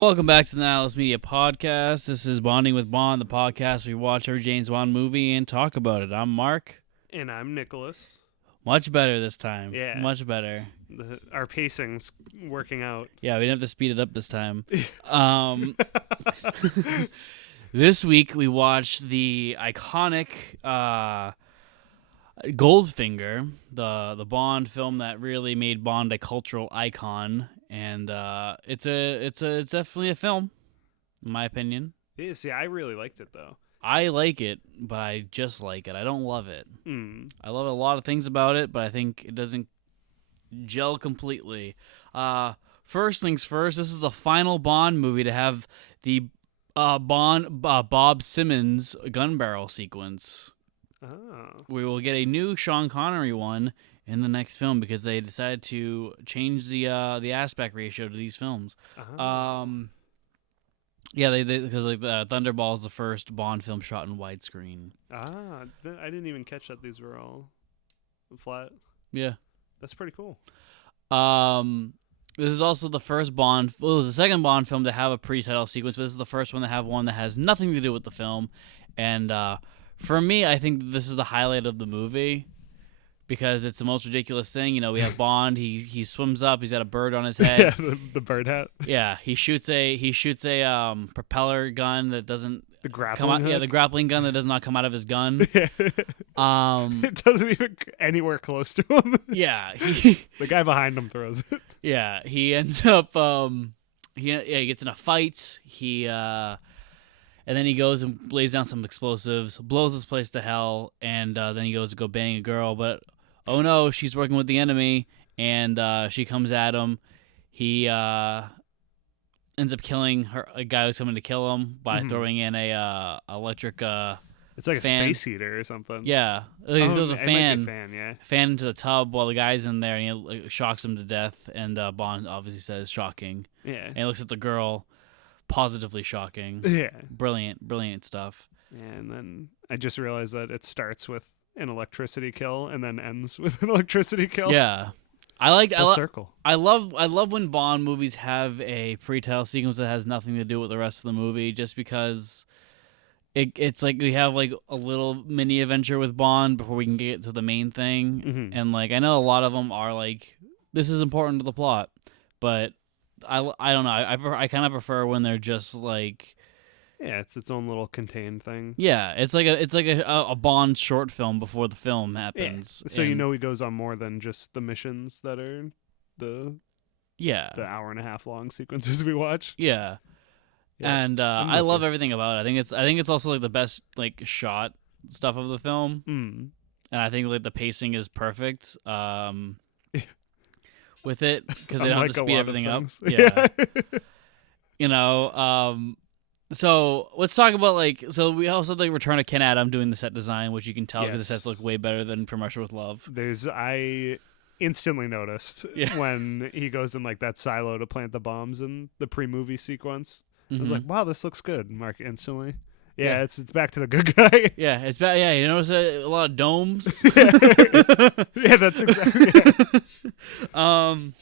Welcome back to the Nihilist Media Podcast. This is Bonding with Bond, the podcast where we watch every James Bond movie and talk about it. I'm Mark. And I'm Nicholas. Much better this time. Yeah. Much better. Our pacing's working out. Yeah, we didn't have to speed it up this time. This week we watched the iconic Goldfinger, the Bond film that really made Bond a cultural icon. And it's definitely a film, in my opinion. Yeah, see, I really liked it, though. I like it, but I just like it. I don't love it. I love a lot of things about it, but I think it doesn't gel completely. First things first, this is the final Bond movie to have the Bob Simmons gun barrel sequence. Oh. We will get a new Sean Connery one in the next film because they decided to change the aspect ratio to these films. Yeah, they because like the Thunderball is the first Bond film shot in widescreen. I didn't even catch that these were all flat. Yeah, that's pretty cool. This is also the first Bond. Well, it was the second Bond film to have a pre-title sequence, but this is the first one to have one that has nothing to do with the film. And for me, I think this is the highlight of the movie. Because it's the most ridiculous thing. You know, we have Bond. He swims up. He's got a bird on his head. Yeah, the bird hat. Yeah, he shoots a propeller gun that doesn't the grappling come out. hook? Yeah, the grappling gun that does not come out of his gun. It doesn't even anywhere close to him. Yeah, the guy behind him throws it. Yeah, he ends up he gets in a fight. And then he goes and lays down some explosives, blows this place to hell, and then he goes to go bang a girl. But oh no, she's working with the enemy, and she comes at him. He ends up killing a guy who's coming to kill him by throwing in a electric it's like fan. A space heater or something. Yeah, he throws a fan yeah. fan into the tub while the guy's in there, and he like, shocks him to death. And Bond obviously says shocking. Yeah, and he looks at the girl. Positively shocking. Yeah. Brilliant stuff. Yeah, and then I just realized that it starts with an electricity kill and then ends with an electricity kill. Yeah. Full circle. I love when Bond movies have a pre-title sequence that has nothing to do with the rest of the movie, just because it's like we have like a little mini adventure with Bond before we can get to the main thing. And like I know a lot of them are like, this is important to the plot, but I don't know. I kind of prefer when they're just like, yeah, it's its own little contained thing. Yeah, it's like a Bond short film before the film happens. Yeah. So you know he goes on more than just the missions that are the hour and a half long sequences we watch. Yeah. And I love everything about it. I think it's also like the best like shot stuff of the film. And I think like the pacing is perfect. With it because they don't have to speed everything up. Yeah. You know, so let's talk about we also have the return of Ken Adam doing the set design, which you can tell because the sets look way better than From Russia with Love. I instantly noticed when he goes in like that silo to plant the bombs in the pre-movie sequence. I was like, wow, this looks good. Mark instantly. Yeah, it's back to the good guy. Yeah, it's back. Yeah, you notice a lot of domes. Yeah, that's exactly it.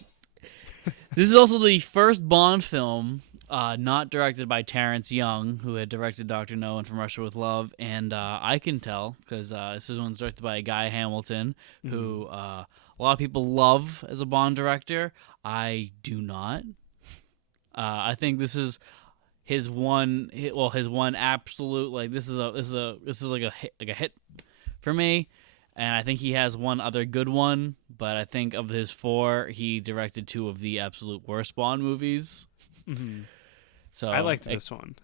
This is also the first Bond film not directed by Terrence Young, who had directed Dr. No and From Russia with Love. And I can tell because this one's directed by Guy Hamilton, who a lot of people love as a Bond director. I do not. I think this is his one absolute like this is like a hit for me, and I think he has one other good one, but I think of his 4 he directed 2 of the absolute worst Bond movies. So I liked this one.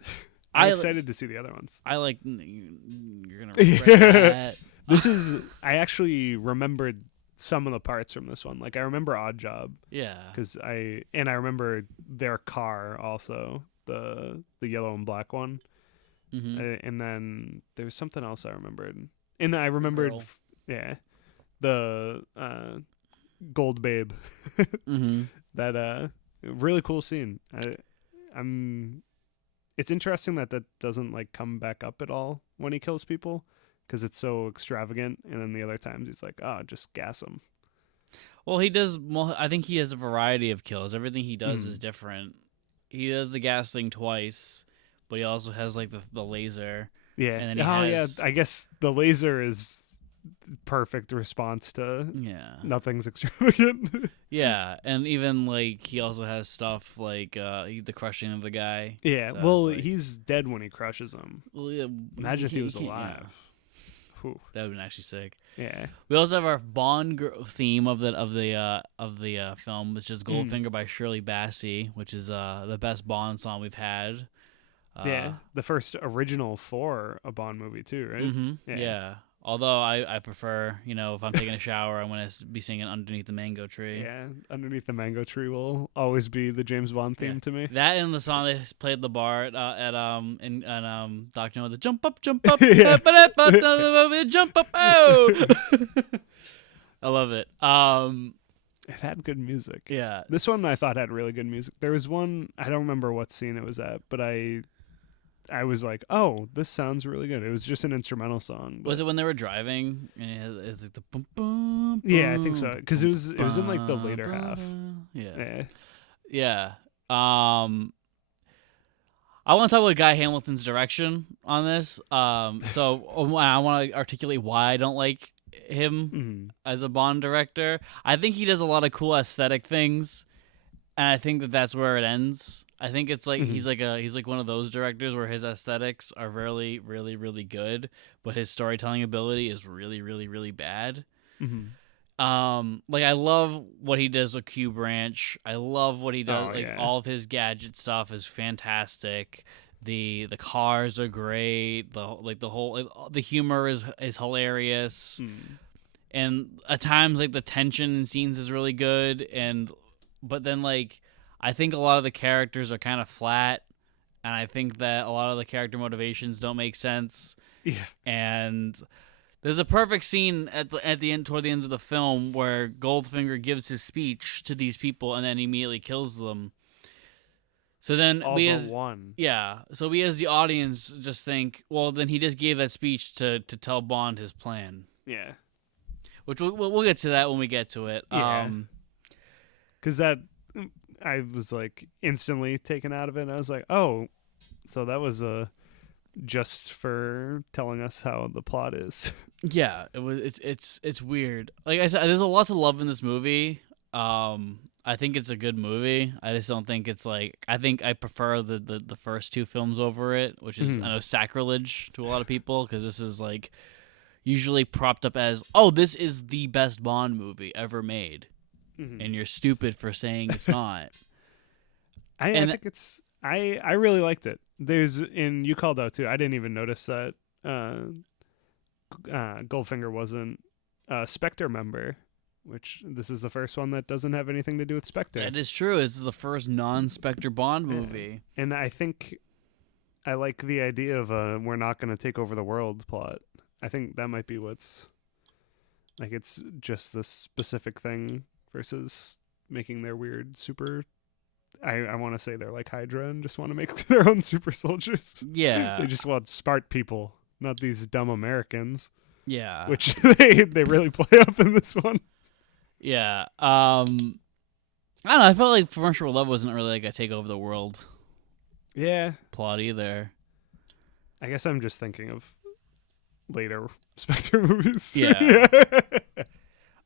I'm excited to see the other ones. I like you're gonna regret that. I actually remembered some of the parts from this one. Like I remember Oddjob. Yeah. Because I remember their car also. The yellow and black one, and then there was something else I remembered, and I remembered, the Gold Babe, that really cool scene. It's interesting that doesn't like come back up at all when he kills people because it's so extravagant, and then the other times he's like, oh, just gas him. Well, he does. Well, I think he has a variety of kills. Everything he does is different. he does the gas thing twice, but he also has like the laser. Yeah. And then he has, yeah. I guess the laser is perfect response to nothing's extravagant. Yeah, and even like he also has stuff like the crushing of the guy. Yeah, So well, like, he's dead when he crushes him. well, yeah, Imagine if he was alive. Yeah. That would have been actually sick. Yeah. We also have our Bond theme of the film, which is Goldfinger by Shirley Bassey, which is the best Bond song we've had. Yeah, the first original for a Bond movie too, right? Mm-hmm. Yeah. Although I prefer, if I'm taking a shower, I'm going to be singing Underneath the Mango Tree. Yeah, Underneath the Mango Tree will always be the James Bond theme to me. That and the song they played at the bar at Dr. No, the jump up, jump up, jump up, oh! I love it. It had good music. Yeah. This one I thought had really good music. There was one, I don't remember what scene it was at, but I was like, oh, this sounds really good. It was just an instrumental song. Was it when they were driving? And it's like the bum, bum, bum, yeah, I think so. Because it was in like the later half. Yeah. I want to talk about Guy Hamilton's direction on this. So I want to articulate why I don't like him as a Bond director. I think he does a lot of cool aesthetic things, and I think that's where it ends. I think it's like he's like one of those directors where his aesthetics are really, really, really good, but his storytelling ability is really, really, really bad. Like I love what he does with Q Branch. I love what he does. All of his gadget stuff is fantastic. The cars are great. The humor is hilarious. And at times like the tension in scenes is really good, but then like I think a lot of the characters are kind of flat, and I think that a lot of the character motivations don't make sense. Yeah. And there's a perfect scene at the end, toward the end of the film, where Goldfinger gives his speech to these people and then immediately kills them. So then one. Yeah. So we as the audience just think, well, then he just gave that speech to tell Bond his plan. Yeah. Which we'll get to that when we get to it. Yeah. Because I was like instantly taken out of it. And I was like, oh, so that was just for telling us how the plot is. Yeah, it was. It's weird. Like I said, there's a lot to love in this movie. I think it's a good movie. I just don't think it's like. I think I prefer the first two films over it, which is I know sacrilege to a lot of people because this is like usually propped up as, oh, this is the best Bond movie ever made. And you're stupid for saying it's not. I think it's. I really liked it. You called out too. I didn't even notice that Goldfinger wasn't a Spectre member, which this is the first one that doesn't have anything to do with Spectre. That is true. This is the first non-Spectre Bond movie, and I think I like the idea of we're not going to take over the world plot. I think that might be what's like. It's just this specific thing versus making their weird super. I want to say they're like Hydra and just want to make their own super soldiers. Yeah, they just want smart people, not these dumb Americans. Yeah, which they really play up in this one. Yeah, I don't know. I felt like Commercial Love wasn't really like a take over the world. Yeah, plot either. I guess I'm just thinking of later Spectre movies. Yeah.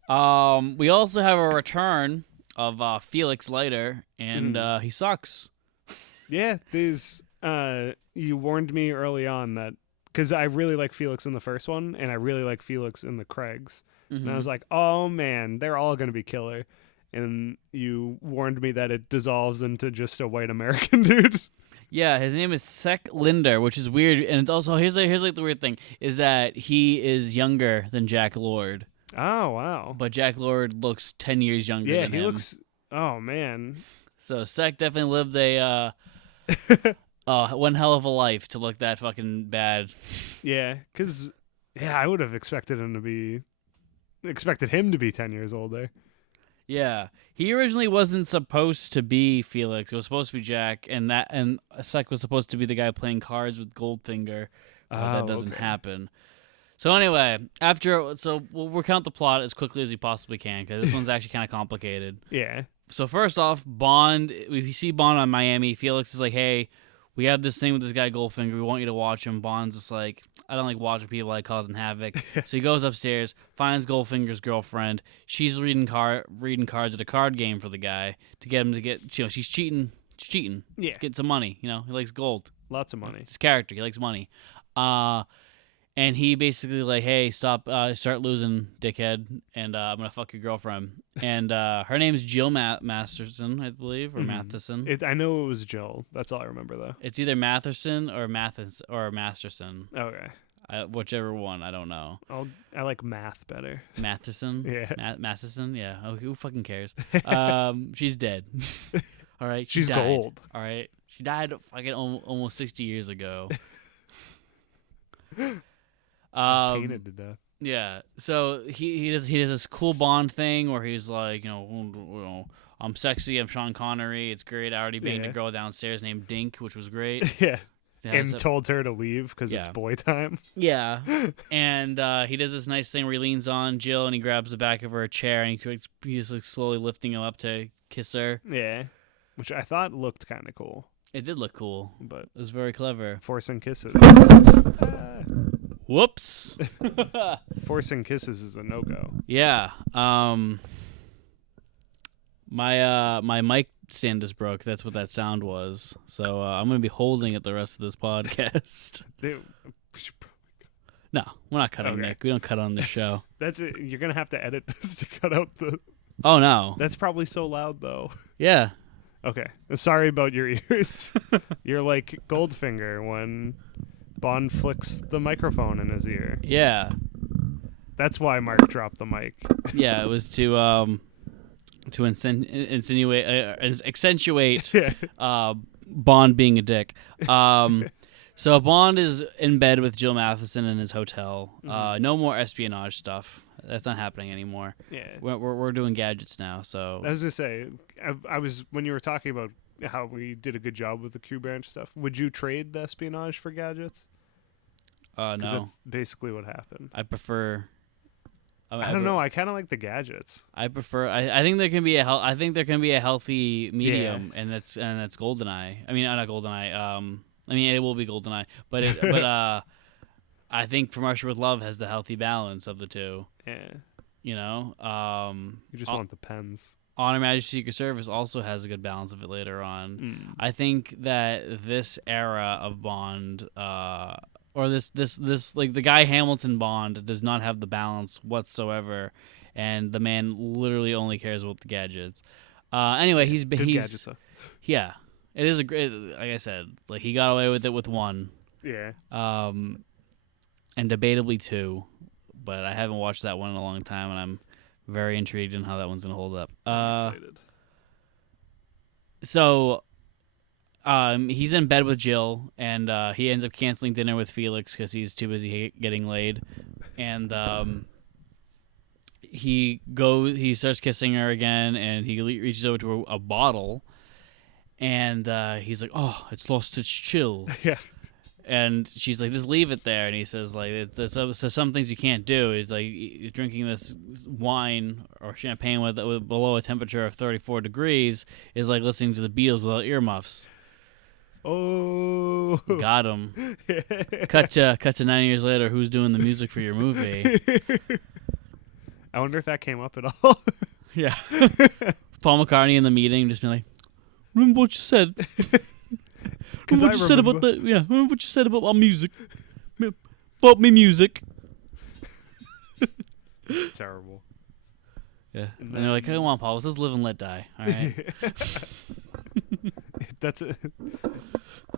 We also have a return of Felix Leiter, and he sucks. Yeah, you warned me early on that because I really like Felix in the first one, and I really like Felix in the Craigs, and I was like, oh man, they're all gonna be killer. And you warned me that it dissolves into just a white American dude. Yeah, his name is Sek Linder, which is weird, and it's also here's like the weird thing is that he is younger than Jack Lord. Oh wow! But Jack Lord looks 10 years younger. Yeah, than he him. looks. Oh man! So Sek definitely lived a one hell of a life to look that fucking bad. Yeah, because I would have expected him to be 10 years older. Yeah, he originally wasn't supposed to be Felix. It was supposed to be Jack, and Sek was supposed to be the guy playing cards with Goldfinger, but that doesn't happen. So anyway, we'll count the plot as quickly as we possibly can because this one's actually kind of complicated. Yeah. So first off, Bond. We see Bond on Miami. Felix is like, "Hey, we have this thing with this guy Goldfinger. We want you to watch him." Bond's just like, "I don't like watching people like causing havoc." So he goes upstairs, finds Goldfinger's girlfriend. She's reading cards at a card game for the guy to get him to get. She's cheating. She's cheating. Yeah. Get some money. He likes gold. Lots of money. It's his character. He likes money. And he basically like, "Hey, stop, start losing, dickhead, and I'm gonna fuck your girlfriend." And her name's Jill Masterson, I believe, or Matheson. I know it was Jill. That's all I remember, though. It's either Matherson or Masterson. Okay. Whichever one, I don't know. I like math better. Matheson? Yeah. Matheson? Yeah. Oh, who fucking cares? She's dead. All right. She's died. gold. All right. She died fucking almost 60 years ago. Painted to death. Yeah. So he does this cool Bond thing where he's like, I'm sexy, I'm Sean Connery, it's great. I already banged a girl downstairs named Dink, which was great. Yeah. And told her to leave because it's boy time. Yeah. And he does this nice thing where he leans on Jill and he grabs the back of her chair and he's like slowly lifting him up to kiss her. Yeah. Which I thought looked kind of cool. It did look cool, but it was very clever. Forcing kisses. Whoops. Forcing kisses is a no-go. Yeah. My mic stand is broke. That's what that sound was. So I'm going to be holding it the rest of this podcast. We should probably No, we're not cutting, okay. Nick. We don't cut on this show. That's it. You're going to have to edit this to cut out the... Oh, no. That's probably so loud, though. Yeah. Okay. Sorry about your ears. You're like Goldfinger when Bond flicks the microphone in his ear. Yeah. That's why Mark dropped the mic. Yeah, it was to accentuate Bond being a dick. So Bond is in bed with Jill Matheson in his hotel. No more espionage stuff. That's not happening anymore. Yeah, we're doing gadgets now. So I was gonna say, I was when you were talking about how we did a good job with the Q branch stuff. Would you trade the espionage for gadgets? No, that's basically what happened. I prefer. I don't know. I kind of like the gadgets. I prefer. I think there can be a healthy medium, and that's GoldenEye. I mean, not GoldenEye. I mean, it will be GoldenEye, but I think From Russia with Love has the healthy balance of the two. Yeah. You just want the pens. Honor Majesty Secret Service also has a good balance of it later on. I think that this era of Bond, or this like the Guy Hamilton Bond does not have the balance whatsoever, and the man literally only cares about the gadgets. Anyway, he's gadgets, though. Yeah, it is a great. Like I said, like he got away with it with one. Yeah. And debatably two, but I haven't watched that one in a long time, and I'm very intrigued in how that one's gonna hold up. I'm excited. So, he's in bed with Jill, and he ends up canceling dinner with Felix because he's too busy getting laid, and he starts kissing her again, and he reaches over to a bottle, and he's like, "Oh, it's lost its chill." Yeah. And she's like, "Just leave it there." And he says, "Like, there's some things you can't do. He's like, drinking this wine or champagne with below a temperature of 34 degrees is like listening to the Beatles without earmuffs." Oh, got him. Cut to 9 years later. Who's doing the music for your movie? I wonder if that came up at all. Yeah. Paul McCartney in the meeting, just being like, "Remember what you said." Remember what you said about my music. About me music. Terrible. Yeah. And they're like, "Come on, Paul, let's just live and let die." All right.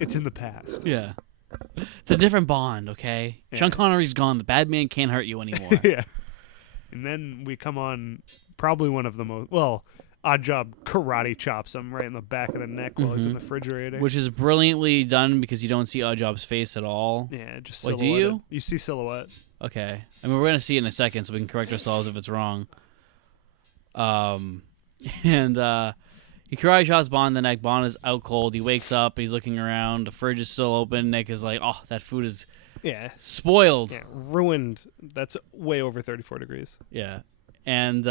It's in the past. Yeah. It's a different Bond, okay? Yeah. Sean Connery's gone. The bad man can't hurt you anymore. Yeah. And then we come on probably one of the most... Well, Oddjob karate chops him right in the back of the neck while he's in the refrigerator. Which is brilliantly done because you don't see Oddjob's face at all. Yeah, just silhouette. Do you? You see silhouette. Okay. I mean, we're going to see it in a second so we can correct ourselves if it's wrong. And He karate chops Bond in the neck. Bond is out cold. He wakes up. He's looking around. The fridge is still open. Nick is like, oh, that food is spoiled. Yeah, ruined. That's way over 34 degrees. Yeah. And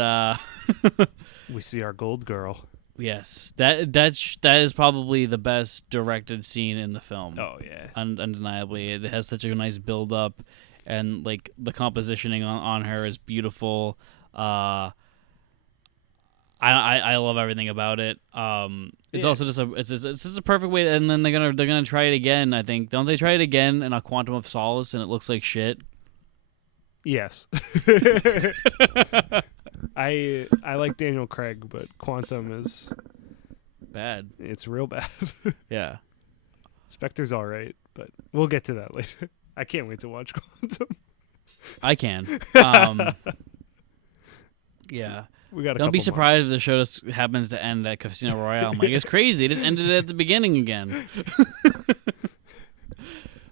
we see our gold girl. Yes. That is probably the best directed scene in the film. Oh, yeah. Undeniably. It has such a nice build-up. And, like, the compositioning on her is beautiful. I love everything about it. It's also just a perfect way. And then they're gonna try it again. I think, don't they try it again in A Quantum of Solace and it looks like shit? Yes. I like Daniel Craig, but Quantum is bad. It's real bad. Yeah. Spectre's all right, but we'll get to that later. I can't wait to watch Quantum. I can. Yeah. We got. Don't be surprised if the show just happens to end at Casino Royale. I'm like, it's crazy. They just ended it at the beginning again.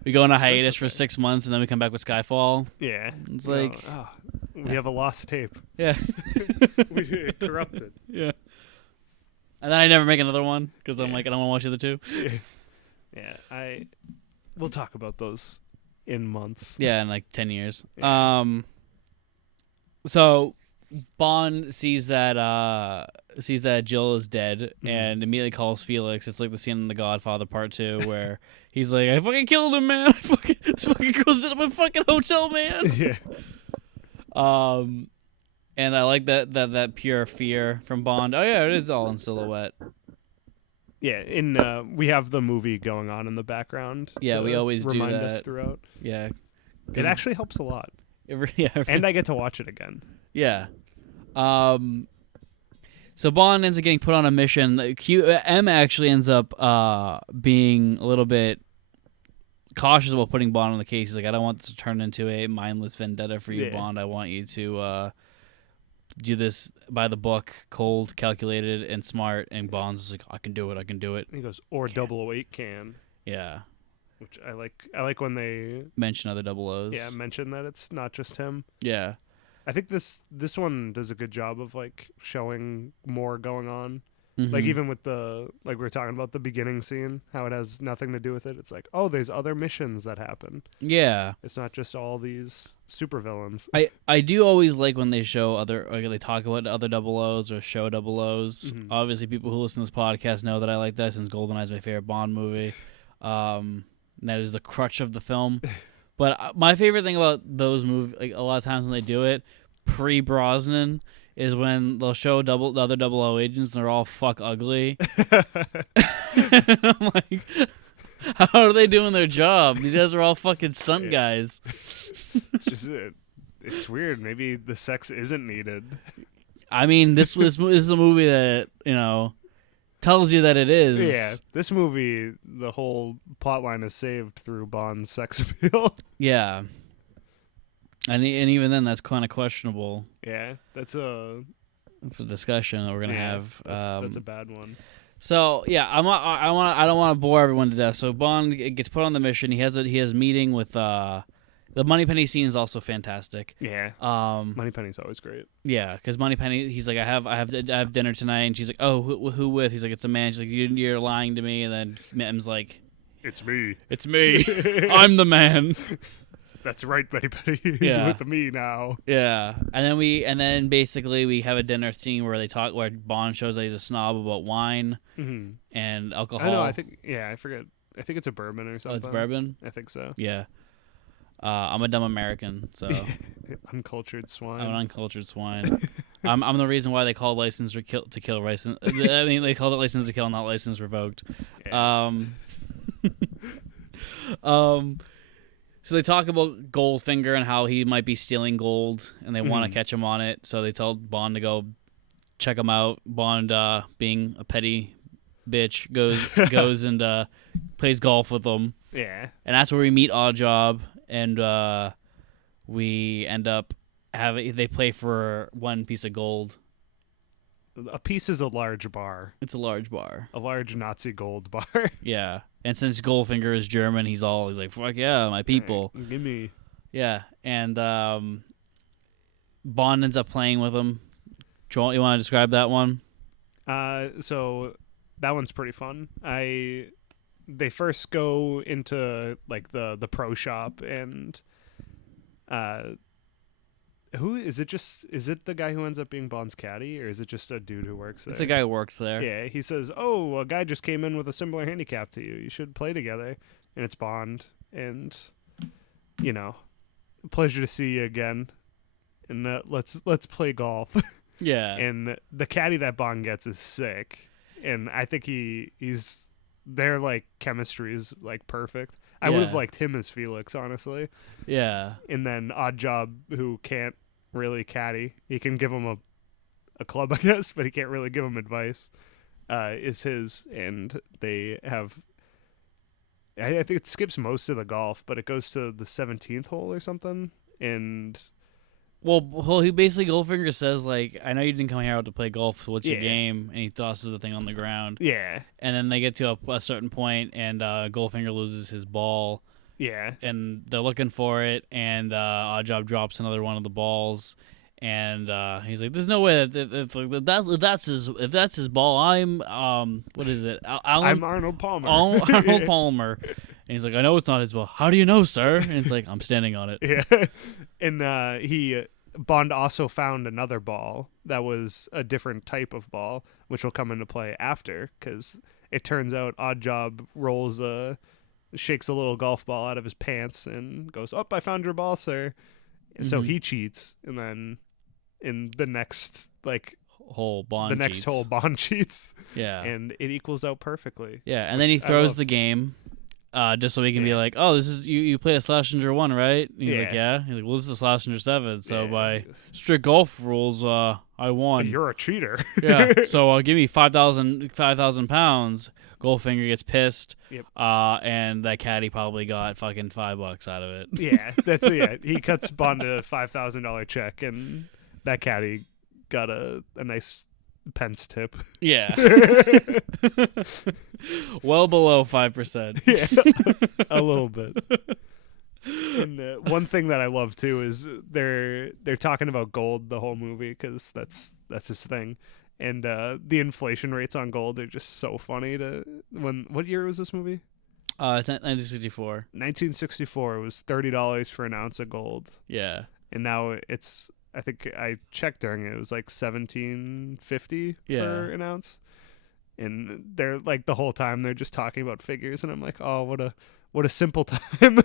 We go on a hiatus for 6 months and then we come back with Skyfall. Yeah. It's like we have a lost tape. Yeah. We corrupted. Yeah. And then I never make another one because I'm like, I don't want to watch the other two. Yeah. We'll talk about those in months. Yeah, in like 10 years. Yeah. So Bond sees that Jill is dead and immediately calls Felix. It's like the scene in The Godfather Part 2 where he's like, I fucking killed him, man. This fucking girl's in my fucking hotel, man. Yeah. And I like that pure fear from Bond. Oh yeah, it is all in silhouette. Yeah, we have the movie going on in the background. Yeah, we always do that. Remind us throughout. Yeah. It actually helps a lot. Yeah. And I get to watch it again. Yeah. So Bond ends up getting put on a mission. M actually ends up being a little bit cautious about putting Bond on the case. He's like, I don't want this to turn into a mindless vendetta for you, Bond. I want you to do this by the book, cold, calculated, and smart. And Bond's just like, I can do it. And he goes, or 008 can. Yeah. Which I like when they mention other 00s. Yeah, mention that it's not just him. Yeah. I think this one does a good job of like showing more going on. Mm-hmm. Like even with we were talking about the beginning scene, how it has nothing to do with it. It's like, oh, there's other missions that happen. Yeah. It's not just all these supervillains. I do always like when they show they talk about other 00s or show 00s. Mm-hmm. Obviously, people who listen to this podcast know that I like that since GoldenEye is my favorite Bond movie. And that is the crutch of the film. But my favorite thing about those movies, like a lot of times when they do it, pre-Brosnan, is when they'll show the other 00 agents and they're all fuck ugly. And I'm like, how are they doing their job? These guys are all fucking stunt guys. It's just it's weird. Maybe the sex isn't needed. I mean, this is a movie that, tells you that it is. Yeah, this movie, the whole plot line is saved through Bond's sex appeal. Yeah. And even then, that's kind of questionable. Yeah, that's a discussion that we're gonna have. That's a bad one. So yeah, I don't want to bore everyone to death. So Bond gets put on the mission. He has a meeting with the Moneypenny scene is also fantastic. Yeah. Moneypenny's always great. Yeah, because Moneypenny, he's like, I have dinner tonight, and she's like, oh, who with? He's like, it's a man. She's like, you're lying to me, and then M's like, it's me. I'm the man. That's right, Moneypenny. He's with me now. Yeah, and then basically we have a dinner scene where Bond shows that he's a snob about wine and alcohol. I know. I forget. I think it's a bourbon or something. Oh, it's bourbon? I think so. Yeah. I'm a dumb American, so uncultured swine. I'm an uncultured swine. I'm the reason why they call license to kill license. I mean, they called it license to kill, not license revoked. Yeah. So they talk about Goldfinger and how he might be stealing gold, and they want to catch him on it. So they tell Bond to go check him out. Bond, being a petty bitch, goes and plays golf with them. Yeah, and that's where we meet Oddjob, and we end up they play for one piece of gold. A piece is a large bar. It's a large bar. A large Nazi gold bar. Yeah. And since Goldfinger is German, he's like, fuck yeah, my people. Right, give me. Yeah. And Bond ends up playing with him. You want to describe that one? So that one's pretty fun. They first go into like the pro shop, and who is it? Is it the guy who ends up being Bond's caddy, or is it just a dude who works there? It's a guy who worked there. Yeah, he says, "Oh, a guy just came in with a similar handicap to you. You should play together." And it's Bond, and pleasure to see you again. And let's play golf. Yeah. And the caddy that Bond gets is sick, and I think he's their like chemistry is like perfect. I would have liked him as Felix, honestly. Yeah. And then Oddjob, who can't really caddy, he can give him a club, I guess, but he can't really give him advice. Is his, and they have. I think it skips most of the golf, but it goes to the 17th hole or something, and. Well, he basically Goldfinger says like, "I know you didn't come here out to play golf, so what's your game?" And he tosses the thing on the ground. Yeah. And then they get to a certain point, and Goldfinger loses his ball. Yeah. And they're looking for it, and Oddjob drops another one of the balls, and he's like, "There's no way if that's his ball, I'm what is it? I'm Arnold Palmer." Arnold Palmer. And he's like, "I know it's not his ball. How do you know, sir?" And it's like, "I'm standing on it." Yeah. And Bond also found another ball that was a different type of ball, which will come into play after, because it turns out Oddjob shakes a little golf ball out of his pants and goes, "Oh, I found your ball, sir." Mm-hmm. So he cheats, and then in the next hole, Bond cheats. Yeah. And it equals out perfectly. Yeah, and then he throws the game. Just so he can be like, "Oh, this is you played a Schlesinger 1, right?" And he's like, "Yeah." He's like, "Well, this is a Schlesinger 7, so by strict golf rules, I won." You're a cheater. Yeah. So give me 5,000 pounds. Goldfinger gets pissed. Yep. And that caddy probably got fucking $5 out of it. Yeah, he cuts Bond a $5,000 check, and that caddy got a nice pence tip. Yeah. Well below 5%. Yeah, a little bit. And one thing that I love too is they're talking about gold the whole movie, because that's his thing, and the inflation rates on gold are just so funny. What year was this movie? 1964. 1964. It was $30 for an ounce of gold. Yeah, and now it's. I think I checked during it was like $17.50 for an ounce. And they're like the whole time they're just talking about figures, and I'm like, oh, what a simple time.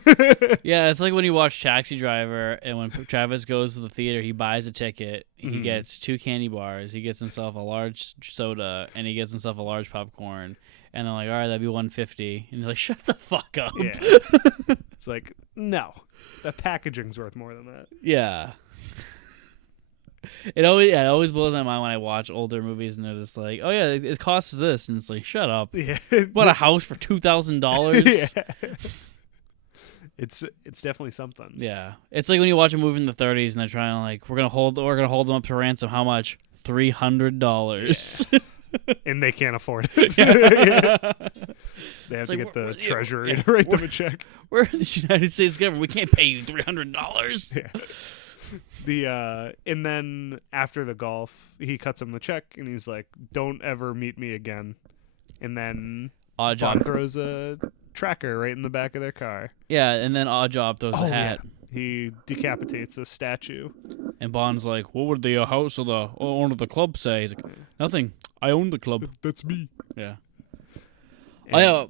Yeah, it's like when you watch Taxi Driver, and when Travis goes to the theater, he buys a ticket, he gets 2 candy bars, he gets himself a large soda, and he gets himself a large popcorn, and they're like, all right, that'd be $150, and he's like, shut the fuck up. Yeah. It's like, no, the packaging's worth more than that. Yeah. It always blows my mind when I watch older movies and they're just like, oh yeah, it costs this, and it's like, shut up. Yeah. Bought a house for $2,000. Yeah. It's definitely something. Yeah. It's like when you watch a movie in the 30s and they're trying to like, we're gonna hold them up to ransom. How much? $300. Yeah. And they can't afford it. Yeah. They have to get the treasury to write them a check. We're the United States government. We can't pay you $300. Yeah. And then after the golf, he cuts him the check, and he's like, "Don't ever meet me again." And then Bond throws a tracker right in the back of their car. Yeah, and then Oddjob throws the hat. Yeah. He decapitates a statue. And Bond's like, "What would the house or the owner of the club say?" He's like, "Nothing. I own the club." That's me. Yeah.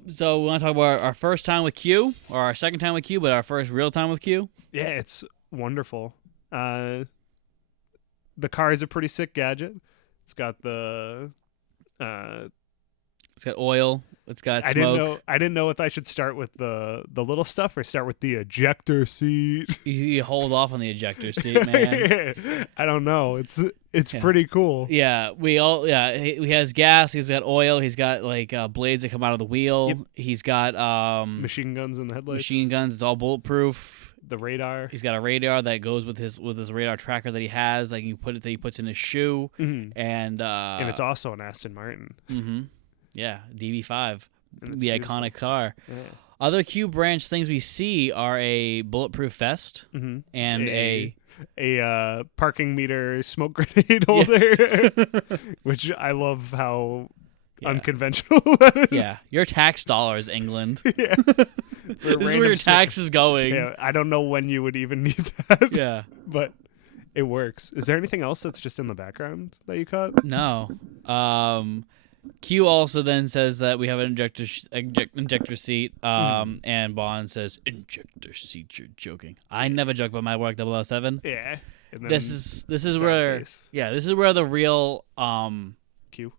So we want to talk about our first time with Q, or our second time with Q, but our first real time with Q. Yeah, it's wonderful. The car is a pretty sick gadget. It's got it's got oil. It's got smoke. I didn't know if I should start with the little stuff or start with the ejector seat. You hold off on the ejector seat, man. I don't know. It's pretty cool. Yeah, he has gas. He's got oil. He's got like blades that come out of the wheel. Yep. He's got machine guns in the headlights. Machine guns. It's all bulletproof. The radar. He's got a radar that goes with his radar tracker that he has. Like he puts in his shoe, and it's also an Aston Martin. Mm-hmm. Yeah, DB5, the iconic car. Other Q branch things we see are a bulletproof vest and a parking meter smoke grenade holder, which I love how unconventional that is. Yeah, your tax dollars, England. Yeah. This is where your tax is going. Yeah, I don't know when you would even need that. Yeah. But it works. Is there anything else that's just in the background that you caught? No. Q also then says that we have an injector seat, and Bond says, "Injector seat, you're joking." I never joke about my work, 007. Yeah. This is where this is where the real Q,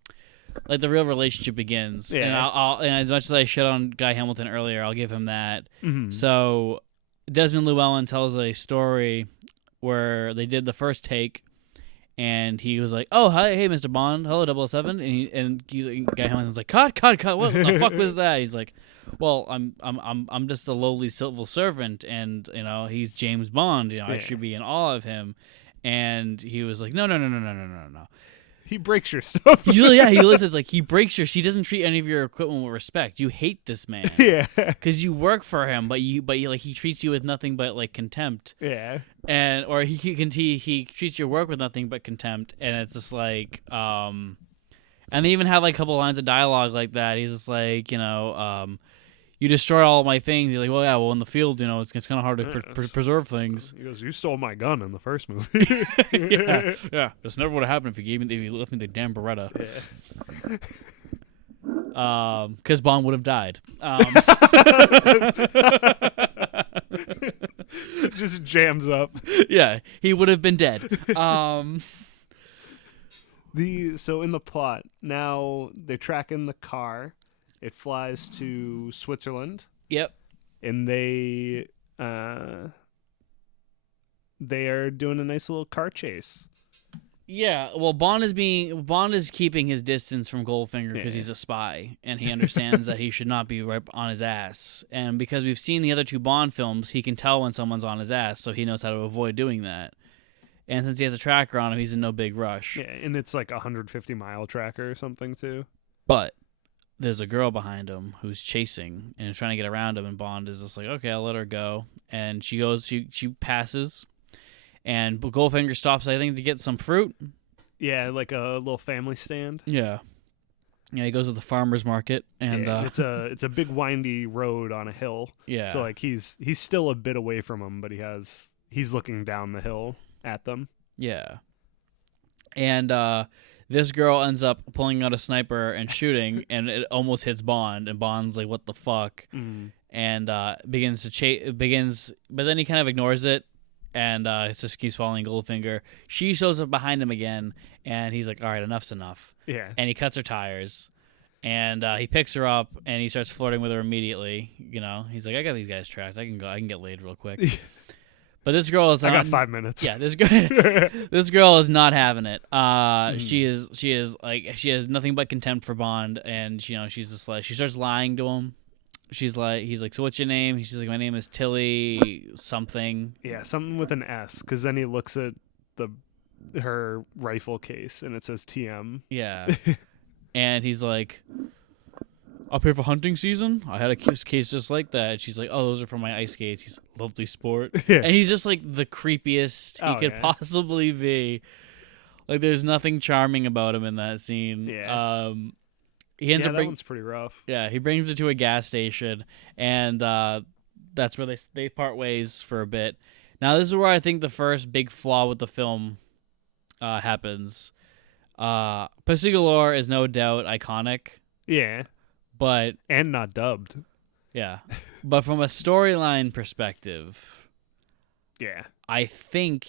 like the real relationship begins. Yeah. And and as much as I shit on Guy Hamilton earlier, I'll give him that. Mm-hmm. So Desmond Llewellyn tells a story where they did the first take. And he was like, "Oh, hi, hey, Mr. Bond, hello, 007." And Guy Hamilton's like, "Cut! What the fuck was that?" He's like, "Well, I'm just a lowly civil servant, and he's James Bond. I should be in awe of him." And he was like, "No. He breaks your stuff." He listens like he breaks your. He doesn't treat any of your equipment with respect. You hate this man, yeah, because you work for him, but he treats you with nothing but like contempt. Yeah. Or he treats your work with nothing but contempt, and it's just like and they even have like a couple lines of dialogue like that. He's just like, "You destroy all my things." He's like, well, in the field, it's kind of hard to preserve things. He goes, "You stole my gun in the first movie." yeah. This never would have happened if you left me the damn Beretta. Yeah. Because Bond would have died. Just jams up. Yeah, he would have been dead. So in the plot now, they're tracking the car. It flies to Switzerland. Yep. And they are doing a nice little car chase. Yeah, well, Bond is keeping his distance from Goldfinger because he's a spy, and he understands that he should not be right on his ass. And because we've seen the other two Bond films, he can tell when someone's on his ass, so he knows how to avoid doing that. And since he has a tracker on him, he's in no big rush. Yeah, and it's like a 150-mile tracker or something too. But there's a girl behind him who's chasing and is trying to get around him, and Bond is just like, okay, I'll let her go. And she goes, she passes, and Goldfinger stops, I think, to get some fruit. Yeah, like a little family stand. Yeah. Yeah, he goes to the farmer's market, and it's a big windy road on a hill. Yeah. So like he's still a bit away from them, but he's looking down the hill at them. Yeah. And this girl ends up pulling out a sniper and shooting, and it almost hits Bond, and Bond's like, "What the fuck?" And begins to chase. But then he kind of ignores it, and it just keeps following Goldfinger. She shows up behind him again, and he's like, "All right, enough's enough." Yeah. And he cuts her tires, and he picks her up, and he starts flirting with her immediately. He's like, "I got these guys tracked. I can get laid real quick." But this girl is not. I got 5 minutes. Yeah, this girl is not having it. She has nothing but contempt for Bond, and she's just like, she starts lying to him. He's like, "So what's your name?" She's like, "My name is Tilly something." Yeah, something with an S, because then he looks at her rifle case and it says TM. Yeah, and he's like, "Up here for hunting season? I had a case just like that." She's like, "Oh, those are from my ice skates." He's like, "Lovely sport." Yeah. And he's just like the creepiest he could possibly be. Like, there's nothing charming about him in that scene. Yeah. He ends up that one's pretty rough. Yeah, he brings her to a gas station, and that's where they part ways for a bit. Now, this is where I think the first big flaw with the film happens. Pussy Galore is no doubt iconic. Yeah. And not dubbed. Yeah. But from a storyline perspective, yeah, I think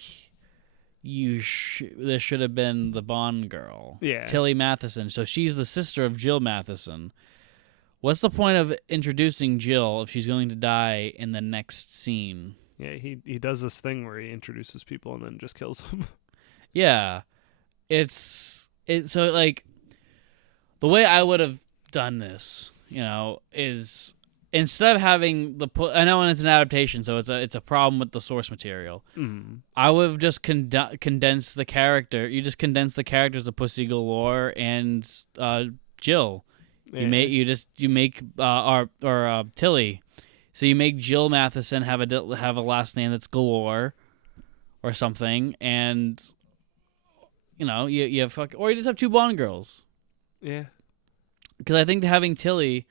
this should have been the Bond girl. Yeah. Tilly Matheson. So she's the sister of Jill Matheson. What's the point of introducing Jill if she's going to die in the next scene? Yeah, he does this thing where he introduces people and then just kills them. Yeah. So like the way I would have done this, is instead of having I know it's an adaptation, so it's a problem with the source material. I would have just condensed the character. You just condense the characters of Pussy Galore and Jill. Yeah. You make Tilly. So you make Jill Matheson have a last name that's Galore, or something, and you know you have or you just have 2 Bond girls. Yeah. Because I think having Tilly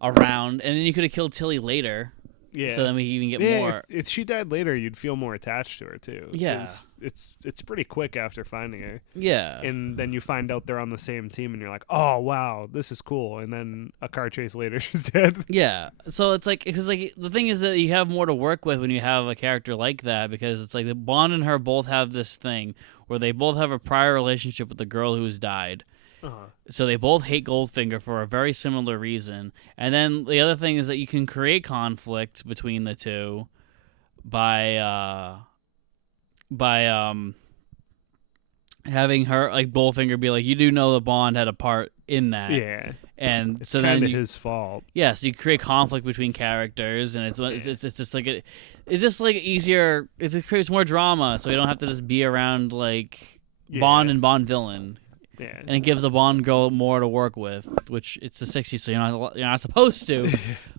around, and then you could have killed Tilly later. Yeah. So then we even get more. If she died later, you'd feel more attached to her too. Yeah. It's pretty quick after finding her. Yeah. And then you find out they're on the same team, and you're like, oh wow, this is cool. And then a car chase later, she's dead. Yeah. So it's like, because like the thing is that you have more to work with when you have a character like that, because it's like the Bond and her both have this thing where they both have a prior relationship with the girl who's died. Uh-huh. So they both hate Goldfinger for a very similar reason. And then the other thing is that you can create conflict between the two by having her, like, Goldfinger be like, you do know the Bond had a part in that. Yeah. And It's so kind then of his fault. yeah, so you create conflict between characters, and it's just like it's just like easier. It creates more drama, so you don't have to just be around like Bond and Bond villain. Yeah. And it gives a Bond girl more to work with, which it's the 60s, so you're not supposed to.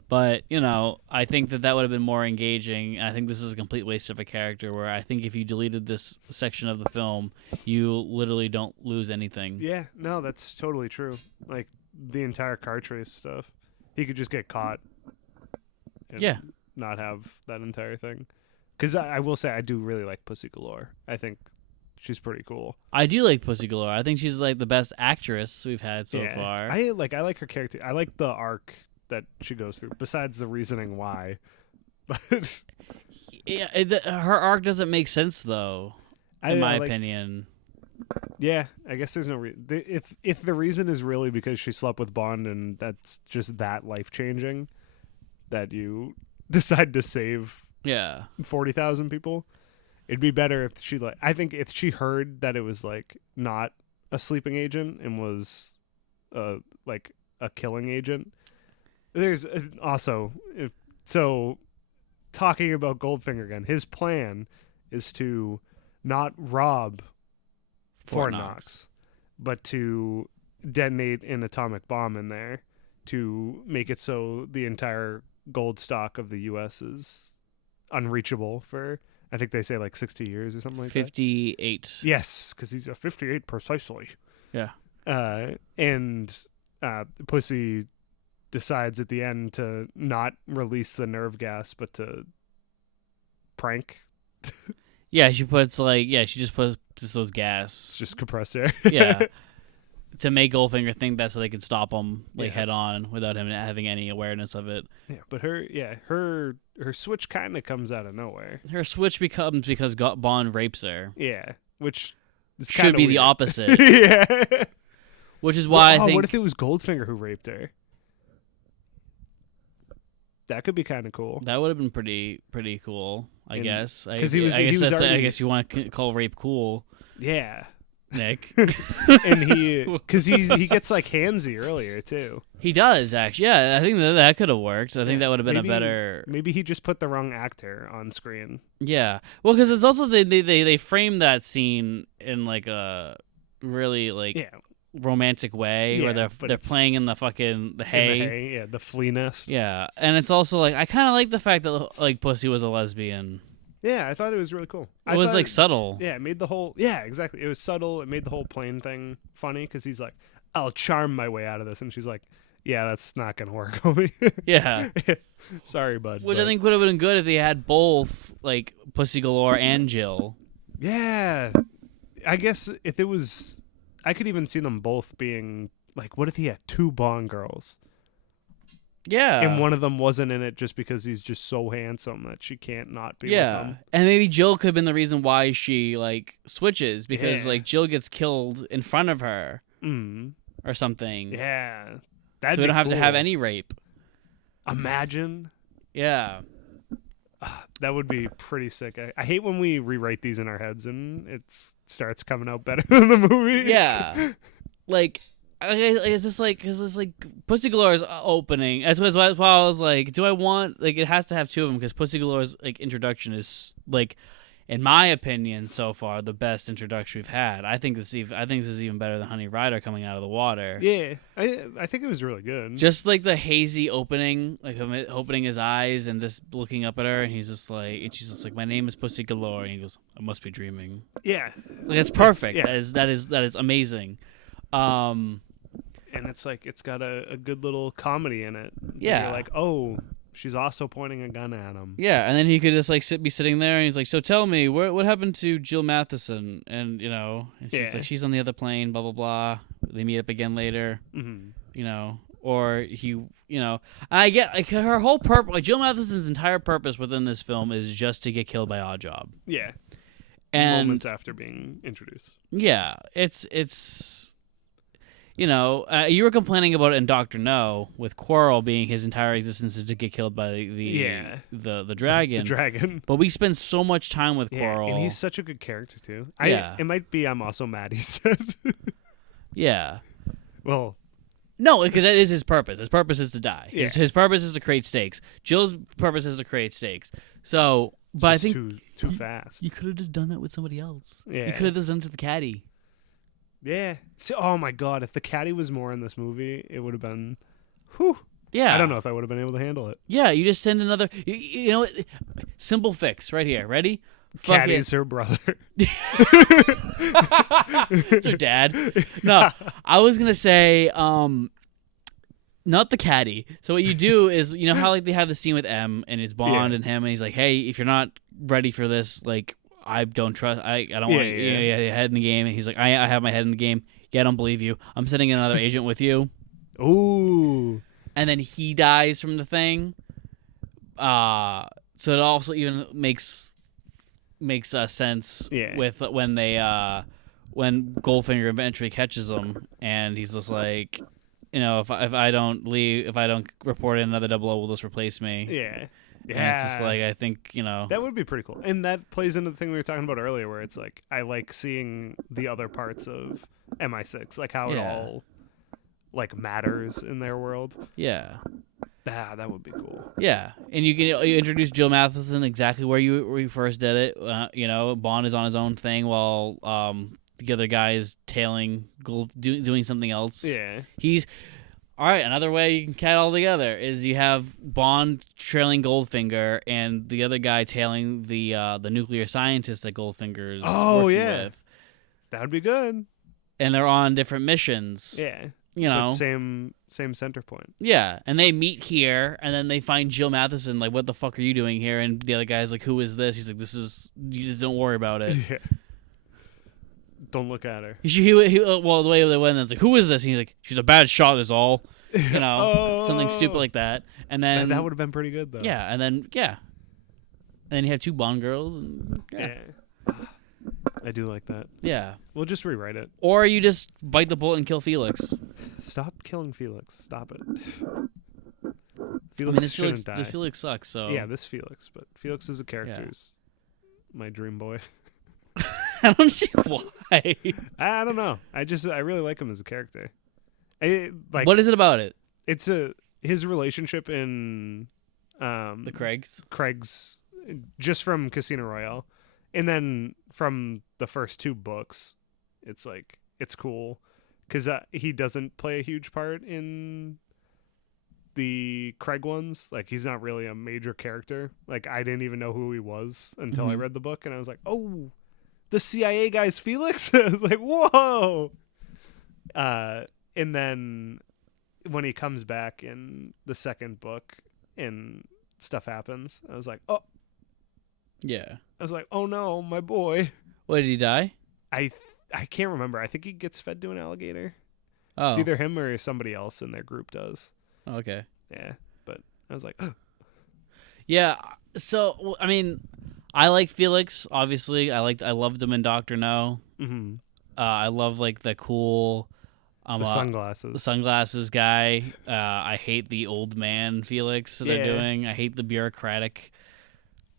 But, you know, I think that would have been more engaging. I think this is a complete waste of a character where I think if you deleted this section of the film, you literally don't lose anything. Yeah, no, that's totally true. Like, the entire car chase stuff. He could just get caught. And not have that entire thing. Because I will say, I do really like Pussy Galore. I think she's pretty cool. I do like Pussy Galore. I think she's like the best actress we've had so far. I like her character. I like the arc that she goes through, besides the reasoning why. But yeah, her arc doesn't make sense though, in my opinion. Yeah, I guess there's no reason. If the reason is really because she slept with Bond and that's just that life changing, that you decide to save 40,000 people. It'd be better if she I think if she heard that it was like not a sleeping agent and was like a killing agent. There's also so talking about Goldfinger again. His plan is to not rob Fort Knox, but to detonate an atomic bomb in there to make it so the entire gold stock of the U.S. is unreachable for. I think they say like 60 years or something like 58. that. 58. Yes, because he's a 58 precisely. Yeah. And Pussy decides at the end to not release the nerve gas, but to prank. Yeah, she just puts those gas. It's just compressed air. Yeah. To make Goldfinger think that so they can stop him head on without him having any awareness of it. Yeah, but her switch kind of comes out of nowhere. Her switch becomes because Bond rapes her. Yeah, which should be weird. the opposite. Yeah. Which is why I think. What if it was Goldfinger who raped her? That could be kind of cool. That would have been pretty cool, I guess. Because I guess you want to call rape cool. Yeah. Nick. And because he gets like handsy earlier too. He does actually. Yeah, I think that could have worked. I think that would have been a better. Maybe he just put the wrong actor on screen. Yeah, well, because it's also they frame that scene in like a really like romantic way where they're playing in the fucking hay. The flea nest. Yeah, and it's also like I kind of like the fact that like Pussy was a lesbian. Yeah, I thought it was really cool. It was like subtle. Yeah, it made the whole. Yeah, exactly. It was subtle. It made the whole plane thing funny because he's like, "I'll charm my way out of this," and she's like, "Yeah, that's not gonna work, homie." Yeah. Sorry, bud. Which I think would have been good if they had both like Pussy Galore and Jill. Yeah, I guess if it was, I could even see them both being like, what if he had 2 Bond girls? Yeah. And one of them wasn't in it just because he's just so handsome that she can't not be with him. And maybe Jill could have been the reason why she like switches because like Jill gets killed in front of her or something. Yeah. So we don't have to have any rape. Imagine. Yeah. That would be pretty sick. I hate when we rewrite these in our heads and it starts coming out better than the movie. Yeah. Like it's just like because it's like Pussy Galore's opening. That's why I was like, do I want like it has to have 2 of them because Pussy Galore's like introduction is like in my opinion, so far, the best introduction we've had. I think this is even better than Honey Rider coming out of the water. Yeah, I think it was really good. Just like the hazy opening, like him opening his eyes and just looking up at her, and he's just like, and she's just like, "My name is Pussy Galore," and he goes, "I must be dreaming." Yeah, like it's perfect. Yeah. That is amazing. And it's like it's got a good little comedy in it. Yeah, you're like, oh. She's also pointing a gun at him. Yeah, and then he could just like be sitting there, and he's like, "So tell me, what happened to Jill Matheson?" And and she's like, "She's on the other plane." Blah blah blah. They meet up again later. Mm-hmm. Or he, I get like her whole purpose. Like Jill Matheson's entire purpose within this film is just to get killed by Oddjob. Yeah. And moments after being introduced. Yeah, it's. You were complaining about it in Dr. No, with Quarrel being his entire existence is to get killed by the dragon. The dragon. But we spend so much time with Quarrel. And he's such a good character, too. It might be I'm also mad he's dead. Yeah. Well. No, because that is his purpose. His purpose is to die. Yeah. His purpose is to create stakes. Jill's purpose is to create stakes. So, but I think too fast. You could have just done that with somebody else. Yeah. You could have just done it to the caddy. Yeah. See, oh my God! If the caddy was more in this movie, it would have been. Whew. Yeah. I don't know if I would have been able to handle it. Yeah, you just send another. You know, simple fix right here. Ready? Caddy's her brother. It's her dad. No, I was gonna say, not the caddy. So what you do is, you know how like they have the scene with M and it's Bond and him, and he's like, "Hey, if you're not ready for this, like." I don't trust. I don't want your head in the game. And he's like, I have my head in the game. Yeah, I don't believe you. I'm sending another agent with you. Ooh. And then he dies from the thing. So it also even makes sense with when when Goldfinger eventually catches him, and he's just like, if I don't leave, if I don't report in, another 00 will just replace me. Yeah. Yeah, and it's just like I think that would be pretty cool, and that plays into the thing we were talking about earlier, where it's like I like seeing the other parts of MI6, like how it all like matters in their world. Yeah, that would be cool. Yeah, and you introduce Jill Matheson exactly where you first did it. Bond is on his own thing while the other guy is tailing doing something else. Yeah, he's. All right, another way you can cat all together is you have Bond trailing Goldfinger and the other guy tailing the nuclear scientist that Goldfinger's working with. That would be good. And they're on different missions. Yeah. But same center point. Yeah, and they meet here, and then they find Jill Matheson, like, what the fuck are you doing here? And the other guy's like, who is this? He's like, you just don't worry about it. Yeah. Don't look at her. Well, the way they went, it's like, who is this? And he's like, she's a bad shot is all. Something stupid like that. And then that would have been pretty good, though. Yeah, and then you have two Bond girls. And, I do like that. Yeah. We'll just rewrite it. Or you just bite the bullet and kill Felix. Stop killing Felix. Stop it. Felix shouldn't die. This Felix sucks, so... Yeah, this Felix. But Felix is a character. My dream boy. I don't see why. I don't know. I really like him as a character. What is it about it? It's his relationship in the Craig's just from Casino Royale, and then from the first two books. It's like it's cool because he doesn't play a huge part in the Craig ones. Like he's not really a major character. Like I didn't even know who he was until I read the book, and I was like, oh. The CIA guy's Felix? I was like, whoa! And then when he comes back in the second book and stuff happens, I was like, oh. Yeah. I was like, oh no, my boy. What, did he die? I can't remember. I think he gets fed to an alligator. Oh. It's either him or somebody else in their group does. Oh, okay. Yeah, but I was like, oh. Yeah, so, I mean... I like Felix, obviously. I loved him in Dr. No. Mm-hmm. I love like the cool the sunglasses. The sunglasses guy. I hate the old man Felix that they're doing. I hate the bureaucratic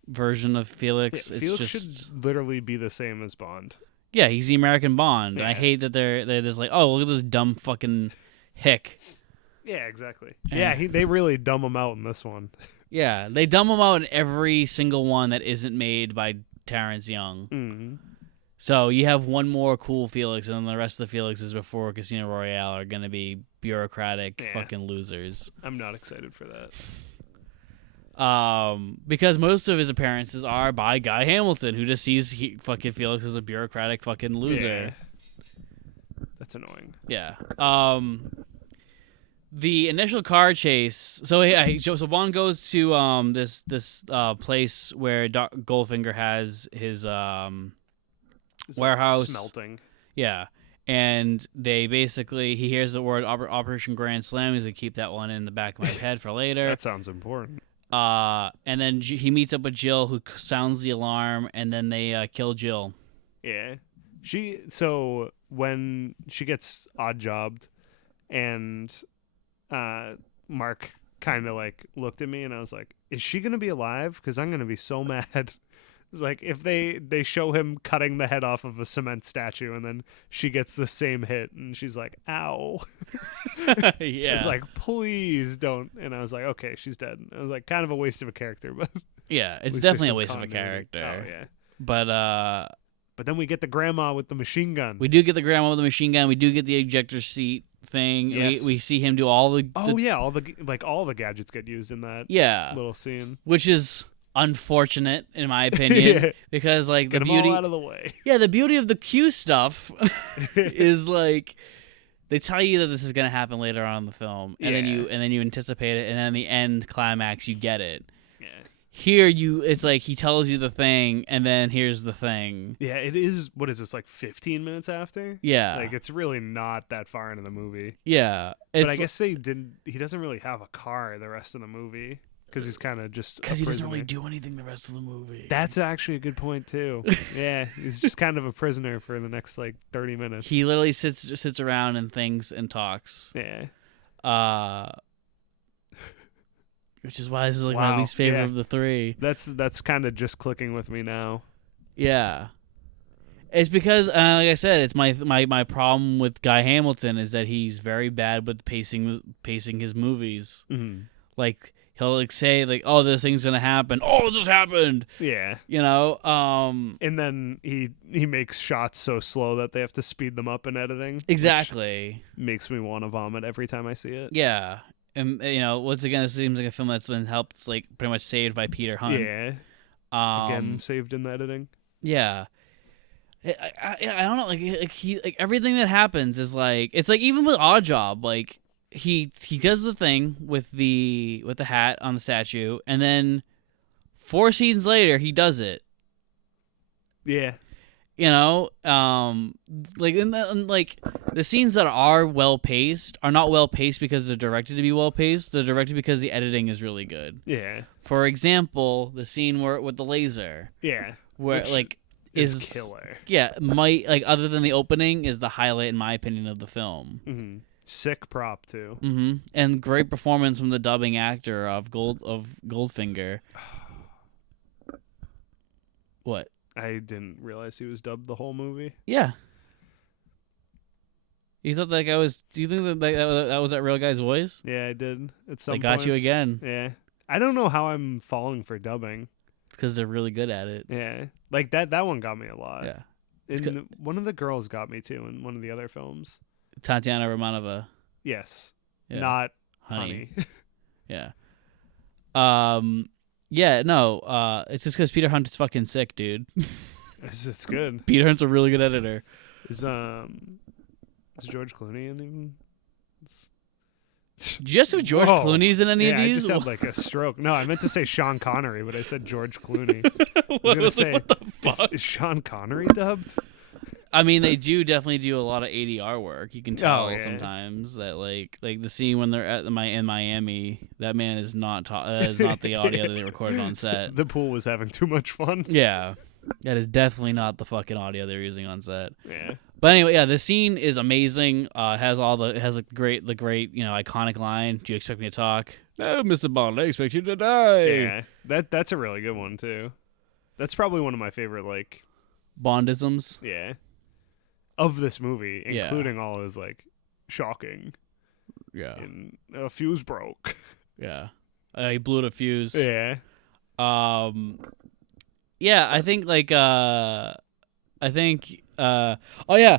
version of Felix. Yeah, Felix should literally be the same as Bond. Yeah, he's the American Bond. Yeah. And I hate that they're just like, oh, look at this dumb fucking hick. Yeah, exactly. And they really dumb him out in this one. Yeah, they dumb him out in every single one that isn't made by Terrence Young. Mm-hmm. So you have one more cool Felix, and then the rest of the Felixes before Casino Royale are going to be bureaucratic fucking losers. I'm not excited for that. Because most of his appearances are by Guy Hamilton, who just sees fucking Felix as a bureaucratic fucking loser. Yeah. That's annoying. Yeah. The initial car chase. So Bond goes to this place where Goldfinger has his It's warehouse like smelting. Yeah. And he hears the word Operation Grand Slam. He's gonna keep that one in the back of my head for later. That sounds important. And then he meets up with Jill, who sounds the alarm, and then they kill Jill. Yeah. So when she gets Oddjobbed, and Mark kind of like looked at me, and I was like, "Is she gonna be alive? Because I'm gonna be so mad." It's like if they show him cutting the head off of a cement statue, and then she gets the same hit, and she's like, "Ow." Yeah. It's like, please don't. And I was like, okay, she's dead. I was like, kind of a waste of a character, but yeah, it's definitely a waste of a character. Oh yeah. But then we get the grandma with the machine gun. We do get the grandma with the machine gun. We do get the ejector seat thing. Yes. We see him do all the all the gadgets get used in that little scene, which is unfortunate in my opinion because like get the them beauty all out of the way. Yeah, the beauty of the Q stuff is like they tell you that this is going to happen later on in the film, and then you anticipate it, and then the end climax you get it. Yeah. Here it's like he tells you the thing, and then here's the thing. Yeah, it is. What is this, like 15 minutes after? Yeah, like it's really not that far into the movie. Yeah, but I guess he doesn't really have a car the rest of the movie. Because he's kind of just because he doesn't really do anything the rest of the movie. That's actually a good point too. Yeah, he's just kind of a prisoner for the next like 30 minutes. He literally sits around and thinks and talks. Yeah. Which is why this is like my least favorite of the three. That's kind of just clicking with me now. Yeah. It's because, like I said, it's my problem with Guy Hamilton is that he's very bad with pacing his movies. Mm-hmm. Like. He'll like say like, "Oh, this thing's gonna happen." Oh, it just happened. Yeah, you know. And then he makes shots so slow that they have to speed them up in editing. Exactly. Makes me want to vomit every time I see it. Yeah, and once again, it seems like a film that's been helped, like pretty much saved by Peter Hunt. Yeah. Again, saved in the editing. Yeah. I don't know, like everything that happens is like it's like even with Oddjob, like. He does the thing with the hat on the statue, and then 4 scenes later he does it. Yeah, like the scenes that are well paced are not well paced because they're directed to be well paced. They're directed because the editing is really good. Yeah. For example, the scene with the laser. Yeah. Where is killer. Yeah, other than the opening is the highlight in my opinion of the film. Mm-hmm. Sick prop too. Mm-hmm. And great performance from the dubbing actor of Goldfinger. What? I didn't realize he was dubbed the whole movie. Yeah. You thought that guy was? Do you think that was that real guy's voice? Yeah, I did. At some they got points. You again. Yeah. I don't know how I'm falling for dubbing. Because they're really good at it. Yeah. Like that one got me a lot. Yeah. One of the girls got me too in one of the other films. Tatiana Romanova. Yes. Yeah. Not Honey. Yeah. Yeah, no. It's just because Peter Hunt is fucking sick, dude. It's good. Peter Hunt's a really good editor. Is George Clooney in even? Did you ask if George Clooney's in any of these? I just had like a stroke. No, I meant to say Sean Connery, but I said George Clooney. I was gonna say, what the fuck? Is Sean Connery dubbed? I mean, they definitely do a lot of ADR work. You can tell sometimes that like the scene when they're in Miami, that man is not the audio that they recorded on set. The pool was having too much fun. Yeah, that is definitely not the fucking audio they're using on set. Yeah. But anyway, yeah, the scene is amazing. It has the great iconic line. Do you expect me to talk? No, Mr. Bond, I expect you to die. Yeah, that's a really good one too. That's probably one of my favorite Bondisms. Yeah. Of this movie, including all his shocking. Yeah. And a fuse broke. Yeah. He blew a fuse. Yeah. Yeah, I think like I think oh yeah,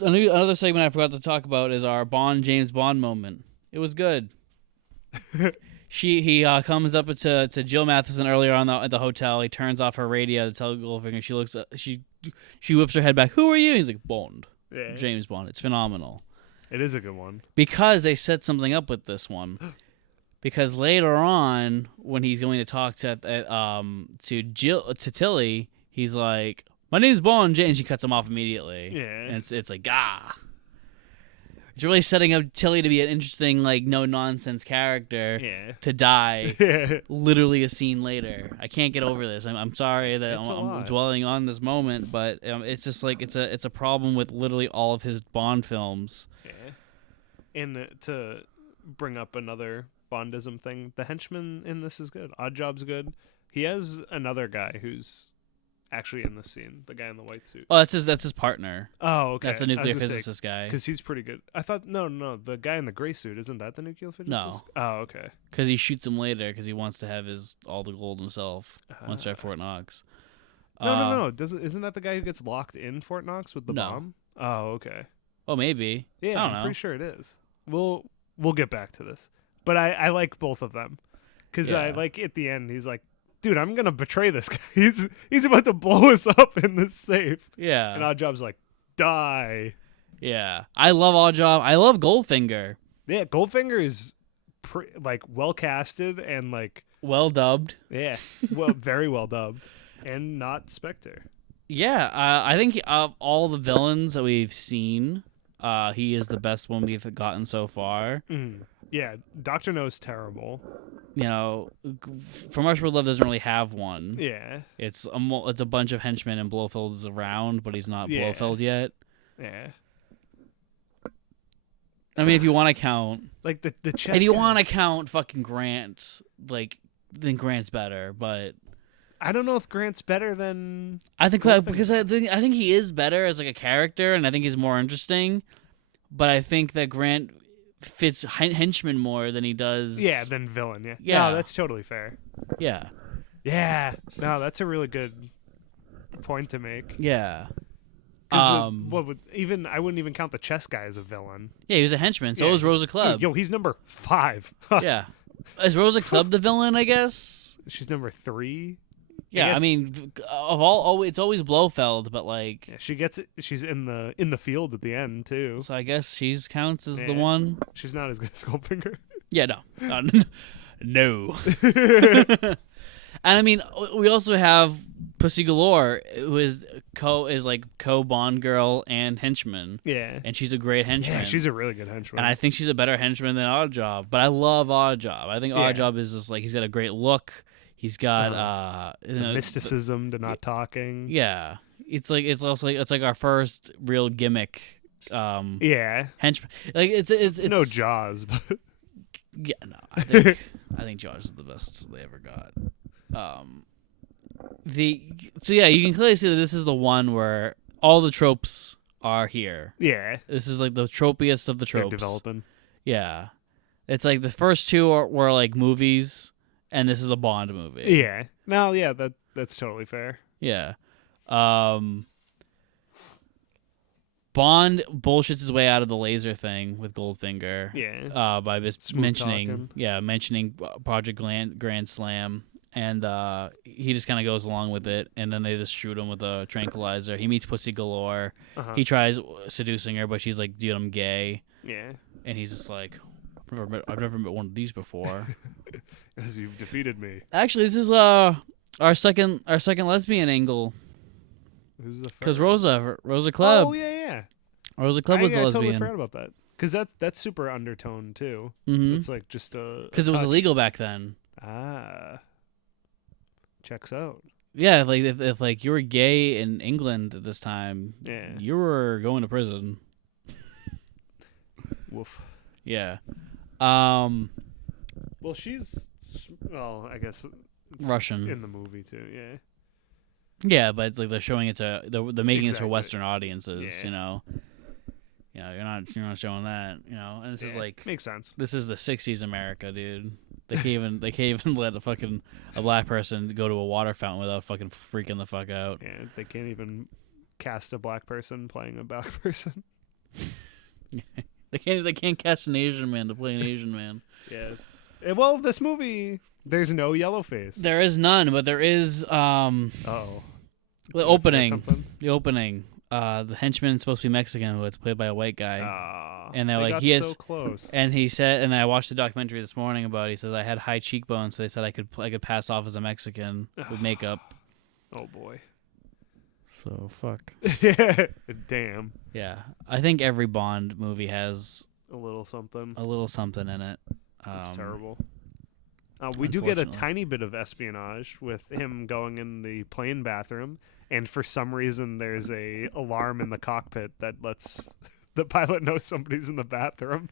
another segment I forgot to talk about is our James Bond moment. It was good. He comes up to Jill Matheson earlier on at the hotel. He turns off her radio to tell Goldfinger. She whips her head back. Who are you? He's like, Bond. Yeah. James Bond. It's phenomenal. It is a good one. Because they set something up with this one. Because later on, when he's going to talk to Tilly, he's like, "My name's Bond," and she cuts him off immediately. Yeah. And it's like, It's really setting up Tilly to be an interesting, like, no-nonsense character to die literally a scene later. I can't get over this. I'm sorry that I'm dwelling on this moment, but it's just like it's a problem with literally all of his Bond films. Yeah. And to bring up another Bondism thing, the henchman in this is good. Oddjob's good. He has another guy who's actually in this scene, the guy in the white suit. Oh, that's his partner. Oh, okay. That's a nuclear physicist guy. Because he's pretty good. I thought no, the guy in the gray suit, isn't that the nuclear physicist? No. Oh, okay. Because he shoots him later because he wants to have all the gold himself once they're at Fort Knox. No. Isn't that the guy who gets locked in Fort Knox with the bomb? Oh, okay. Oh, maybe. Yeah, I don't know. I'm pretty sure it is. We'll get back to this, but I like both of them because I like at the end he's like, dude, I'm gonna betray this guy. He's about to blow us up in this safe. Yeah. And Oddjob's like, die. Yeah. I love Oddjob. I love Goldfinger. Yeah, Goldfinger is like well casted and like well dubbed. Yeah. Well, very well dubbed. And not Spectre. Yeah, I think of all the villains that we've seen, he is the best one we've gotten so far. Yeah, Dr. No's terrible. You know, From Russia with Love doesn't really have one. Yeah. It's a bunch of henchmen and Blofeld is around, but he's not Blofeld yet. Yeah. I mean, if you want to count... Like, the chess If you want to guys. count fucking Grant, like, then Grant's better, but... I don't know if Grant's better than... I think because I think he is better as like a character, and I think he's more interesting. But I think that Grant fits henchman more than he does. Yeah, than villain. Yeah. Yeah. No, that's totally fair. Yeah. Yeah. No, that's a really good point to make. Yeah. I wouldn't even count the chess guy as a villain. Yeah, he was a henchman. So was Rosa Club. Dude, yo, he's number 5. Yeah. Is Rosa Club the villain? I guess. She's number 3. Yeah, I mean, of all, it's always Blofeld, but like, yeah, she gets it. She's in the field at the end too. So I guess she's counts as the one. She's not as good as Goldfinger. Yeah, no. And I mean, we also have Pussy Galore, who is co Bond girl and henchman. Yeah, and she's a great henchman. Yeah, she's a really good henchman. And I think she's a better henchman than Oddjob. But I love Oddjob. I think Oddjob is just like he's got a great look. He's got the mysticism to not talking. Yeah, it's like our first real gimmick. Yeah, henchman. Like it's no Jaws, but yeah, no. I think Jaws is the best they ever got. So yeah, you can clearly see that this is the one where all the tropes are here. Yeah, this is like the tropiest of the tropes. They're developing. Yeah, it's like the first two were like movies. And this is a Bond movie. Yeah. No, yeah, that's totally fair. Yeah. Bond bullshits his way out of the laser thing with Goldfinger. Yeah. By just mentioning Project Grand Slam. And he just kind of goes along with it. And then they just shoot him with a tranquilizer. He meets Pussy Galore. He tries seducing her, but she's like, dude, I'm gay. Yeah. And he's just like, I've never met one of these before. Because you've defeated me. Actually, this is our second lesbian angle. Who's the first? Because Rosa Club. Oh yeah. Rosa Club was a lesbian. I totally forgot about that. Because that's super undertone too. Mm-hmm. It's like just a because it was illegal back then. Checks out. Yeah, like if like you were gay in England at this time, you were going to prison. Woof. Yeah. Well, I guess it's Russian in the movie too. Yeah. Yeah, but it's like they're showing it to they're making this for Western audiences. Yeah. You're not showing that. And this is like makes sense. This is the '60s America, dude. They can't even let a black person go to a water fountain without fucking freaking the fuck out. Yeah, they can't even cast a black person playing a black person. They can't cast an Asian man to play an Asian man. Yeah. Well, this movie, there's no yellow face. There is none, but there is Uh-oh. the opening. The henchman is supposed to be Mexican, but it's played by a white guy. And they're like, he is so close. And he said, and I watched the documentary this morning about it. He says I had high cheekbones, so they said I could pass off as a Mexican with makeup. Oh boy. So fuck. Damn. Yeah, I think every Bond movie has a little something in it. That's terrible. We do get a tiny bit of espionage with him going in the plane bathroom, and for some reason there's a alarm in the cockpit that lets the pilot know somebody's in the bathroom.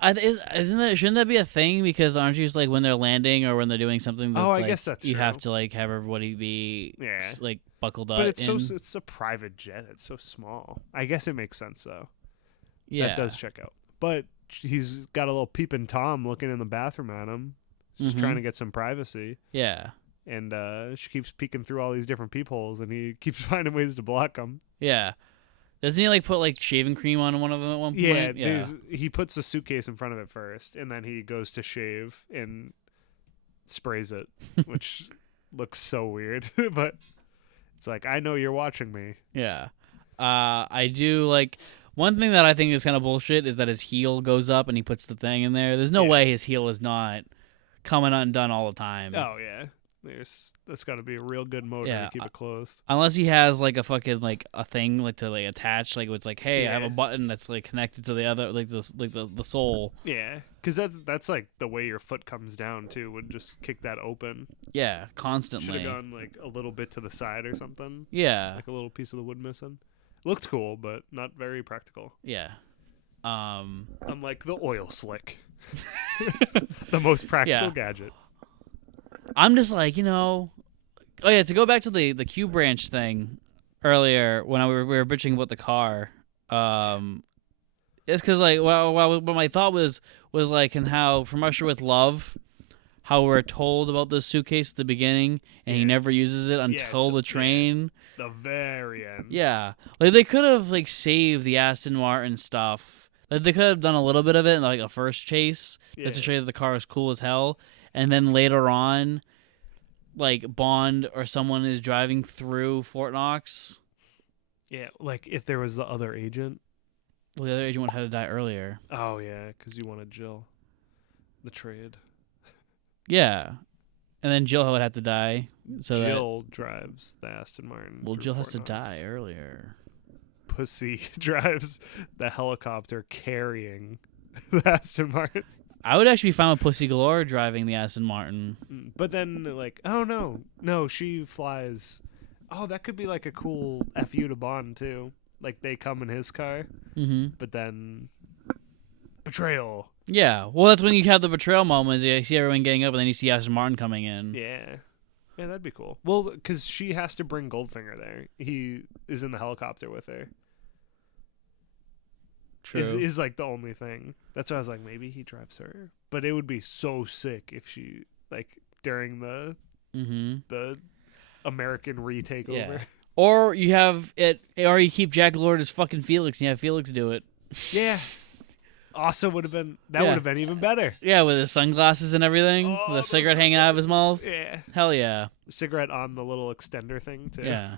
Shouldn't that be a thing? Because aren't you just like when they're landing or when they're doing something? That's I guess that's you true. have to like have everybody be like buckled up. But it's a private jet. It's so small. I guess it makes sense though. Yeah, that does check out. But he's got a little peeping Tom looking in the bathroom at him, just trying to get some privacy. Yeah, and she keeps peeking through all these different peepholes, and he keeps finding ways to block them. Yeah. Doesn't he like put like shaving cream on one of them at one point? Yeah, he puts the suitcase in front of it first, and then he goes to shave and sprays it, which looks so weird. But it's like, I know you're watching me. Yeah. I do like one thing that I think is kind of bullshit is that his heel goes up and he puts the thing in there. There's no way his heel is not coming undone all the time. Oh yeah. That's got to be a real good motor to keep it closed. Unless he has like a fucking like a thing like to like attach, like it's like, hey, I have a button that's like connected to the other like the sole. Yeah, because that's like the way your foot comes down too. Would just kick that open. Yeah, constantly. Should have gone like a little bit to the side or something. Yeah, like a little piece of the wood missing. Looked cool, but not very practical. Yeah. Unlike the oil slick, the most practical gadget. I'm just like, to go back to the Q branch thing earlier when we were bitching about the car. It's because like, what my thought was like, and how From Russia with Love, how we're told about this suitcase at the beginning, and he never uses it until the train. The very end. Yeah, like they could have like saved the Aston Martin stuff. Like they could have done a little bit of it in like a first chase, just to show you that the car is cool as hell. And then later on, like Bond or someone is driving through Fort Knox. Yeah, like if there was the other agent. Well, the other agent would have had to die earlier. Oh, yeah, because you wanted Jill. The trade. Yeah. And then Jill would have to die. So Jill drives the Aston Martin. Well, Jill has to die earlier. Pussy drives the helicopter carrying the Aston Martin. I would actually be fine with Pussy Galore driving the Aston Martin. But then, like, oh, no, she flies. Oh, that could be, like, a cool FU to Bond, too. Like, they come in his car, but then betrayal. Yeah, well, that's when you have the betrayal moments. You see everyone getting up, and then you see Aston Martin coming in. Yeah, that'd be cool. Well, because she has to bring Goldfinger there. He is in the helicopter with her. True. Is like the only thing. That's why I was like, maybe he drives her. But it would be so sick if she, like, during the American retakeover. Yeah. Or you have it, or you keep Jack Lord as fucking Felix, and you have Felix do it. Yeah. Also would have been, would have been even better. Yeah, with his sunglasses and everything, with a cigarette hanging out of his mouth. Yeah. Hell yeah. Cigarette on the little extender thing, too. Yeah.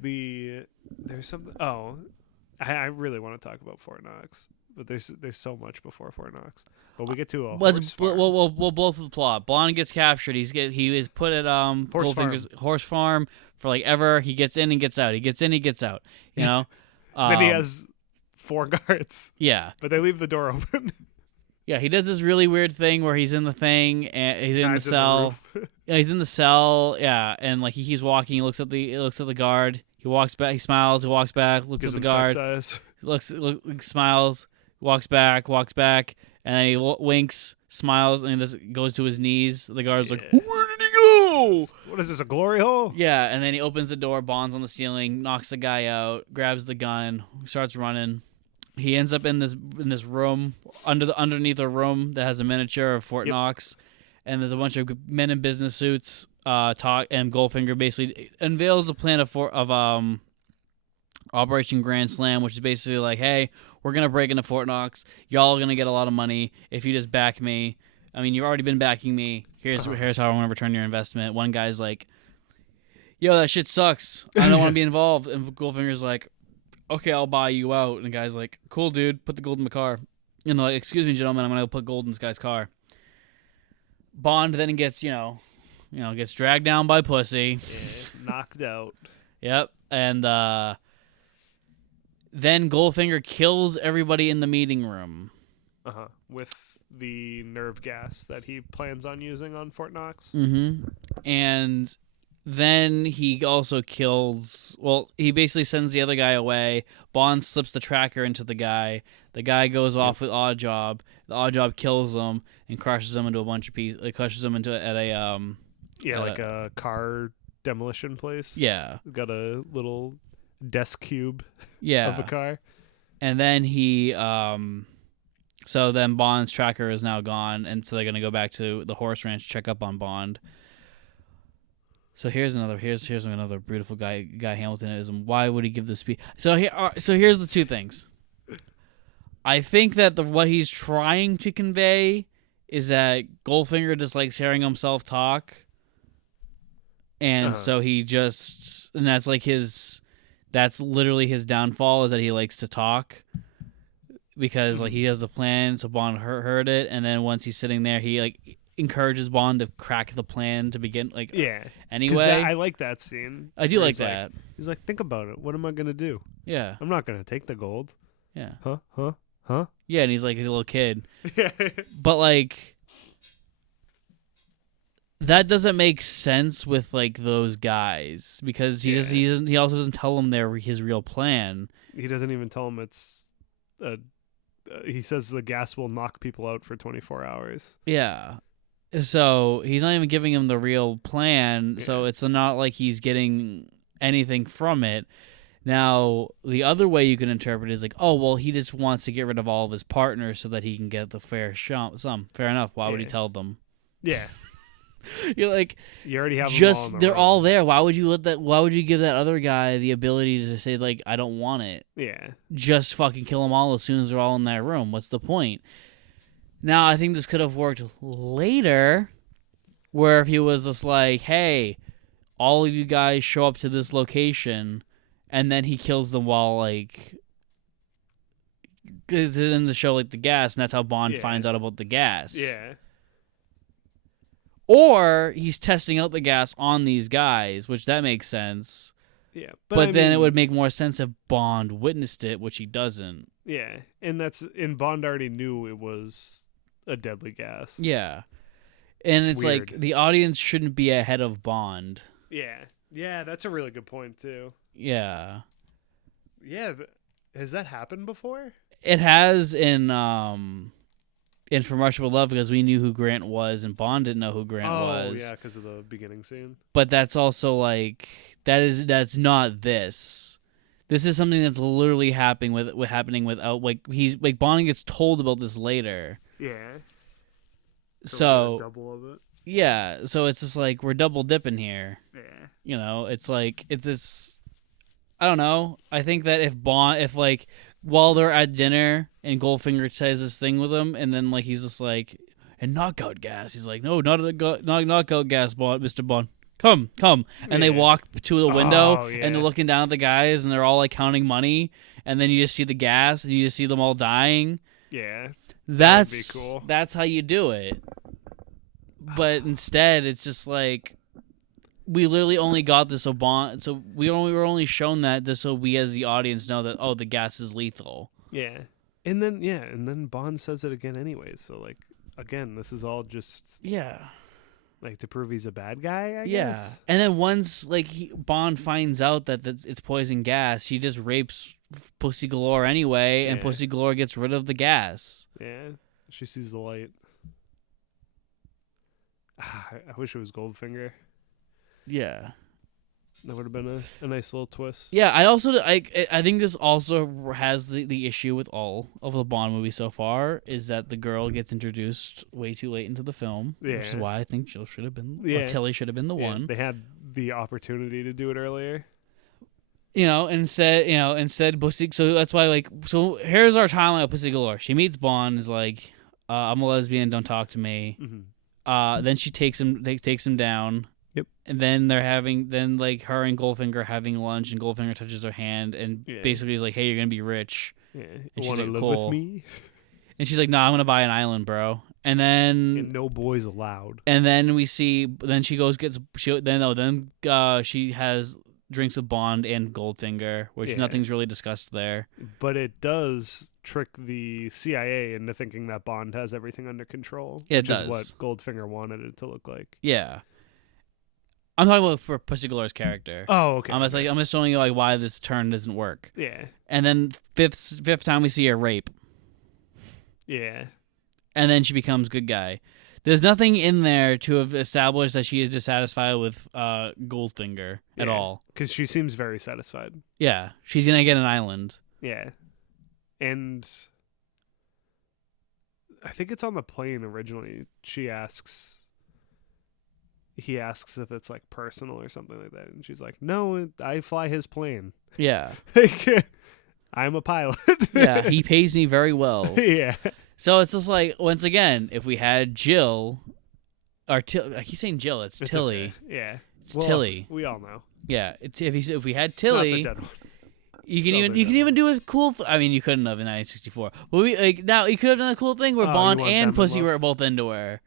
There's something, I really want to talk about Fort Knox, but there's so much before Fort Knox. But we get to a horse farm. We'll blow through the plot. Bond gets captured. He is put at Goldfinger's horse farm for like ever. He gets in and gets out. He gets in, he gets out. You know. Then he has 4 guards. Yeah. But they leave the door open. Yeah, he does this really weird thing where he's in the thing and he's in the cell. Yeah, he's in the cell. Yeah, and like he keeps walking. He looks at the guard. He walks back. He smiles. He walks back. Looks at the guard. Smiles. Walks back, and then he winks, smiles, and just goes to his knees. The guard's like, "Where did he go? What is this, a glory hole?" Yeah, and then he opens the door, Bond's on the ceiling, knocks the guy out, grabs the gun, starts running. he ends up in this room underneath a room that has a miniature of Fort Knox, and there's a bunch of men in business suits talk, and Goldfinger basically unveils the plan of Operation Grand Slam, which is basically like, hey, we're gonna break into Fort Knox. Y'all are gonna get a lot of money if you just back me. I mean, you've already been backing me. Here's how I want to return your investment. One guy's like, yo, that shit sucks. I don't want to be involved. And Goldfinger's like, okay, I'll buy you out. And the guy's like, cool, dude, put the gold in the car. And they're like, excuse me, gentlemen, I'm going to put gold in this guy's car. Bond then gets, gets dragged down by Pussy. Yeah, knocked out. Yep. And then Goldfinger kills everybody in the meeting room. With the nerve gas that he plans on using on Fort Knox. Mm-hmm. And then he also kills... Well, he basically sends the other guy away. Bond slips the tracker into the guy. The guy goes off with Oddjob. The Oddjob kills him and crushes him into a bunch of pieces. It crushes him into like a car demolition place. Yeah. Got a little desk cube of a car. And then he... So then Bond's tracker is now gone, and so they're going to go back to the horse ranch to check up on Bond. So here's another beautiful guy Hamiltonism. Why would he give this speech? So here's the two things. I think that what he's trying to convey is that Goldfinger just likes hearing himself talk, and so he just, and that's literally his downfall, is that he likes to talk. Because he has the plan, so Bond heard it, and then once he's sitting there, he encourages Bond to crack the plan to begin. Anyway, I like that scene. I do like that. He's like, think about it. What am I gonna do? Yeah, I'm not gonna take the gold. Yeah. Huh? Yeah, and he's like a little kid. Yeah. But that doesn't make sense with those guys, because he also doesn't tell them his real plan. He doesn't even tell them it's he says the gas will knock people out for 24 hours. Yeah. So he's not even giving him the real plan, so it's not like he's getting anything from it. Now, the other way you can interpret it is he just wants to get rid of all of his partners so that he can get the fair sum. Fair enough. Why would he tell them? Yeah. You're like, you already have them all they're all there. Why would you give that other guy the ability to say I don't want it? Yeah. Just fucking kill them all as soon as they're all in that room. What's the point? Now, I think this could have worked later, where if he was just like, hey, all of you guys show up to this location, and then he kills them while in the show the gas, and that's how Bond finds out about the gas. Yeah. Or he's testing out the gas on these guys, which that makes sense. Yeah. But then it would make more sense if Bond witnessed it, which he doesn't. Yeah. And Bond already knew it was a deadly gas. Yeah. And it's weird. The audience shouldn't be ahead of Bond. Yeah. Yeah, that's a really good point, too. Yeah. Yeah. Has that happened before? It has in From Russia with Love, because we knew who Grant was and Bond didn't know who Grant was. Oh, yeah, because of the beginning scene. But that's also that's not this. This is something that's literally happening without he's Bond gets told about this later. Yeah. So double of it. Yeah, so it's just we're double dipping here. Yeah. It's this. I don't know. I think that if while they're at dinner and Goldfinger says this thing with him, and then he's just and knockout gas. He's like, no, not knockout gas, Bond, Mr. Bond. Come. And they walk to the window, and they're looking down at the guys, and they're all counting money, and then you just see the gas, and you just see them all dying. Yeah. That'd be cool. That's how you do it. But instead, it's just we literally only got this so we were only shown that just so we as the audience know that the gas is lethal. Yeah. And then Bond says it again anyways. So again, this is all just to prove he's a bad guy, I guess. And then once Bond finds out that it's poison gas, he just rapes Pussy Galore anyway, and Pussy Galore gets rid of the gas. Yeah. She sees the light. I wish it was Goldfinger. Yeah. That would have been a nice little twist. Yeah, I think this also has the issue with all of the Bond movies so far is that the girl gets introduced way too late into the film, which is why I think Jill should have been, Tilly should have been the one. They had the opportunity to do it earlier. Instead Pussy. So that's why so here's our timeline of Pussy Galore. She meets Bond, is like, I'm a lesbian, don't talk to me. Mm-hmm. Then she takes him down. Yep. And then her and Goldfinger having lunch, and Goldfinger touches her hand and basically is like, "Hey, you're gonna be rich." Yeah. And she's wanna like, live "Cool." with me? And she's like, "Nah, I'm gonna buy an island, bro." And then And no boys allowed. And then we see. Then she she has drinks with Bond and Goldfinger, which nothing's really discussed there. But it does trick the CIA into thinking that Bond has everything under control. Yeah, which it does. is what Goldfinger wanted it to look like. Yeah. I'm talking about for Pussy Galore's character. Oh, okay. I'm just showing you why this turn doesn't work. Yeah. And then fifth time we see her rape. Yeah. And then she becomes good guy. There's nothing in there to have established that she is dissatisfied with Goldfinger at all. Because she seems very satisfied. Yeah, she's gonna get an island. Yeah. And I think it's on the plane originally. He asks if it's like personal or something like that, and she's like, "No, I fly his plane. Yeah, I'm a pilot. Yeah, he pays me very well." Yeah. So it's just like, once again, if we had Jill, or I keep saying Jill, it's Tilly. Okay. Yeah, it's Tilly. We all know. Yeah, if we had Tilly, it's not the dead one. you can even do a cool. I mean, you couldn't have in 1964, but now you could have done a cool thing where Bond and Pussy were both into her.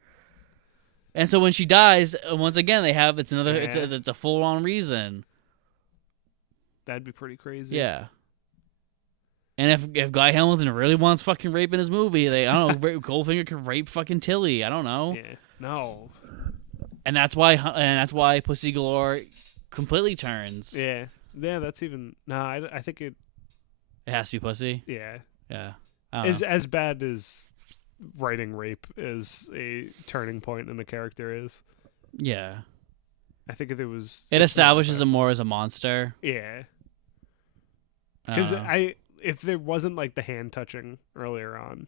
And so when she dies, once again, it's a full-on reason. That'd be pretty crazy. Yeah. And if Guy Hamilton really wants fucking rape in his movie, I don't know, Goldfinger could rape fucking Tilly. I don't know. Yeah. No. And that's why Pussy Galore completely turns. Yeah. Yeah. That's even no. I think it. It has to be Pussy. Yeah. Yeah. As bad as writing rape is a turning point in the character is. Yeah. I think if it was. It establishes him more as a monster. Yeah. Because if there wasn't like the hand touching earlier on,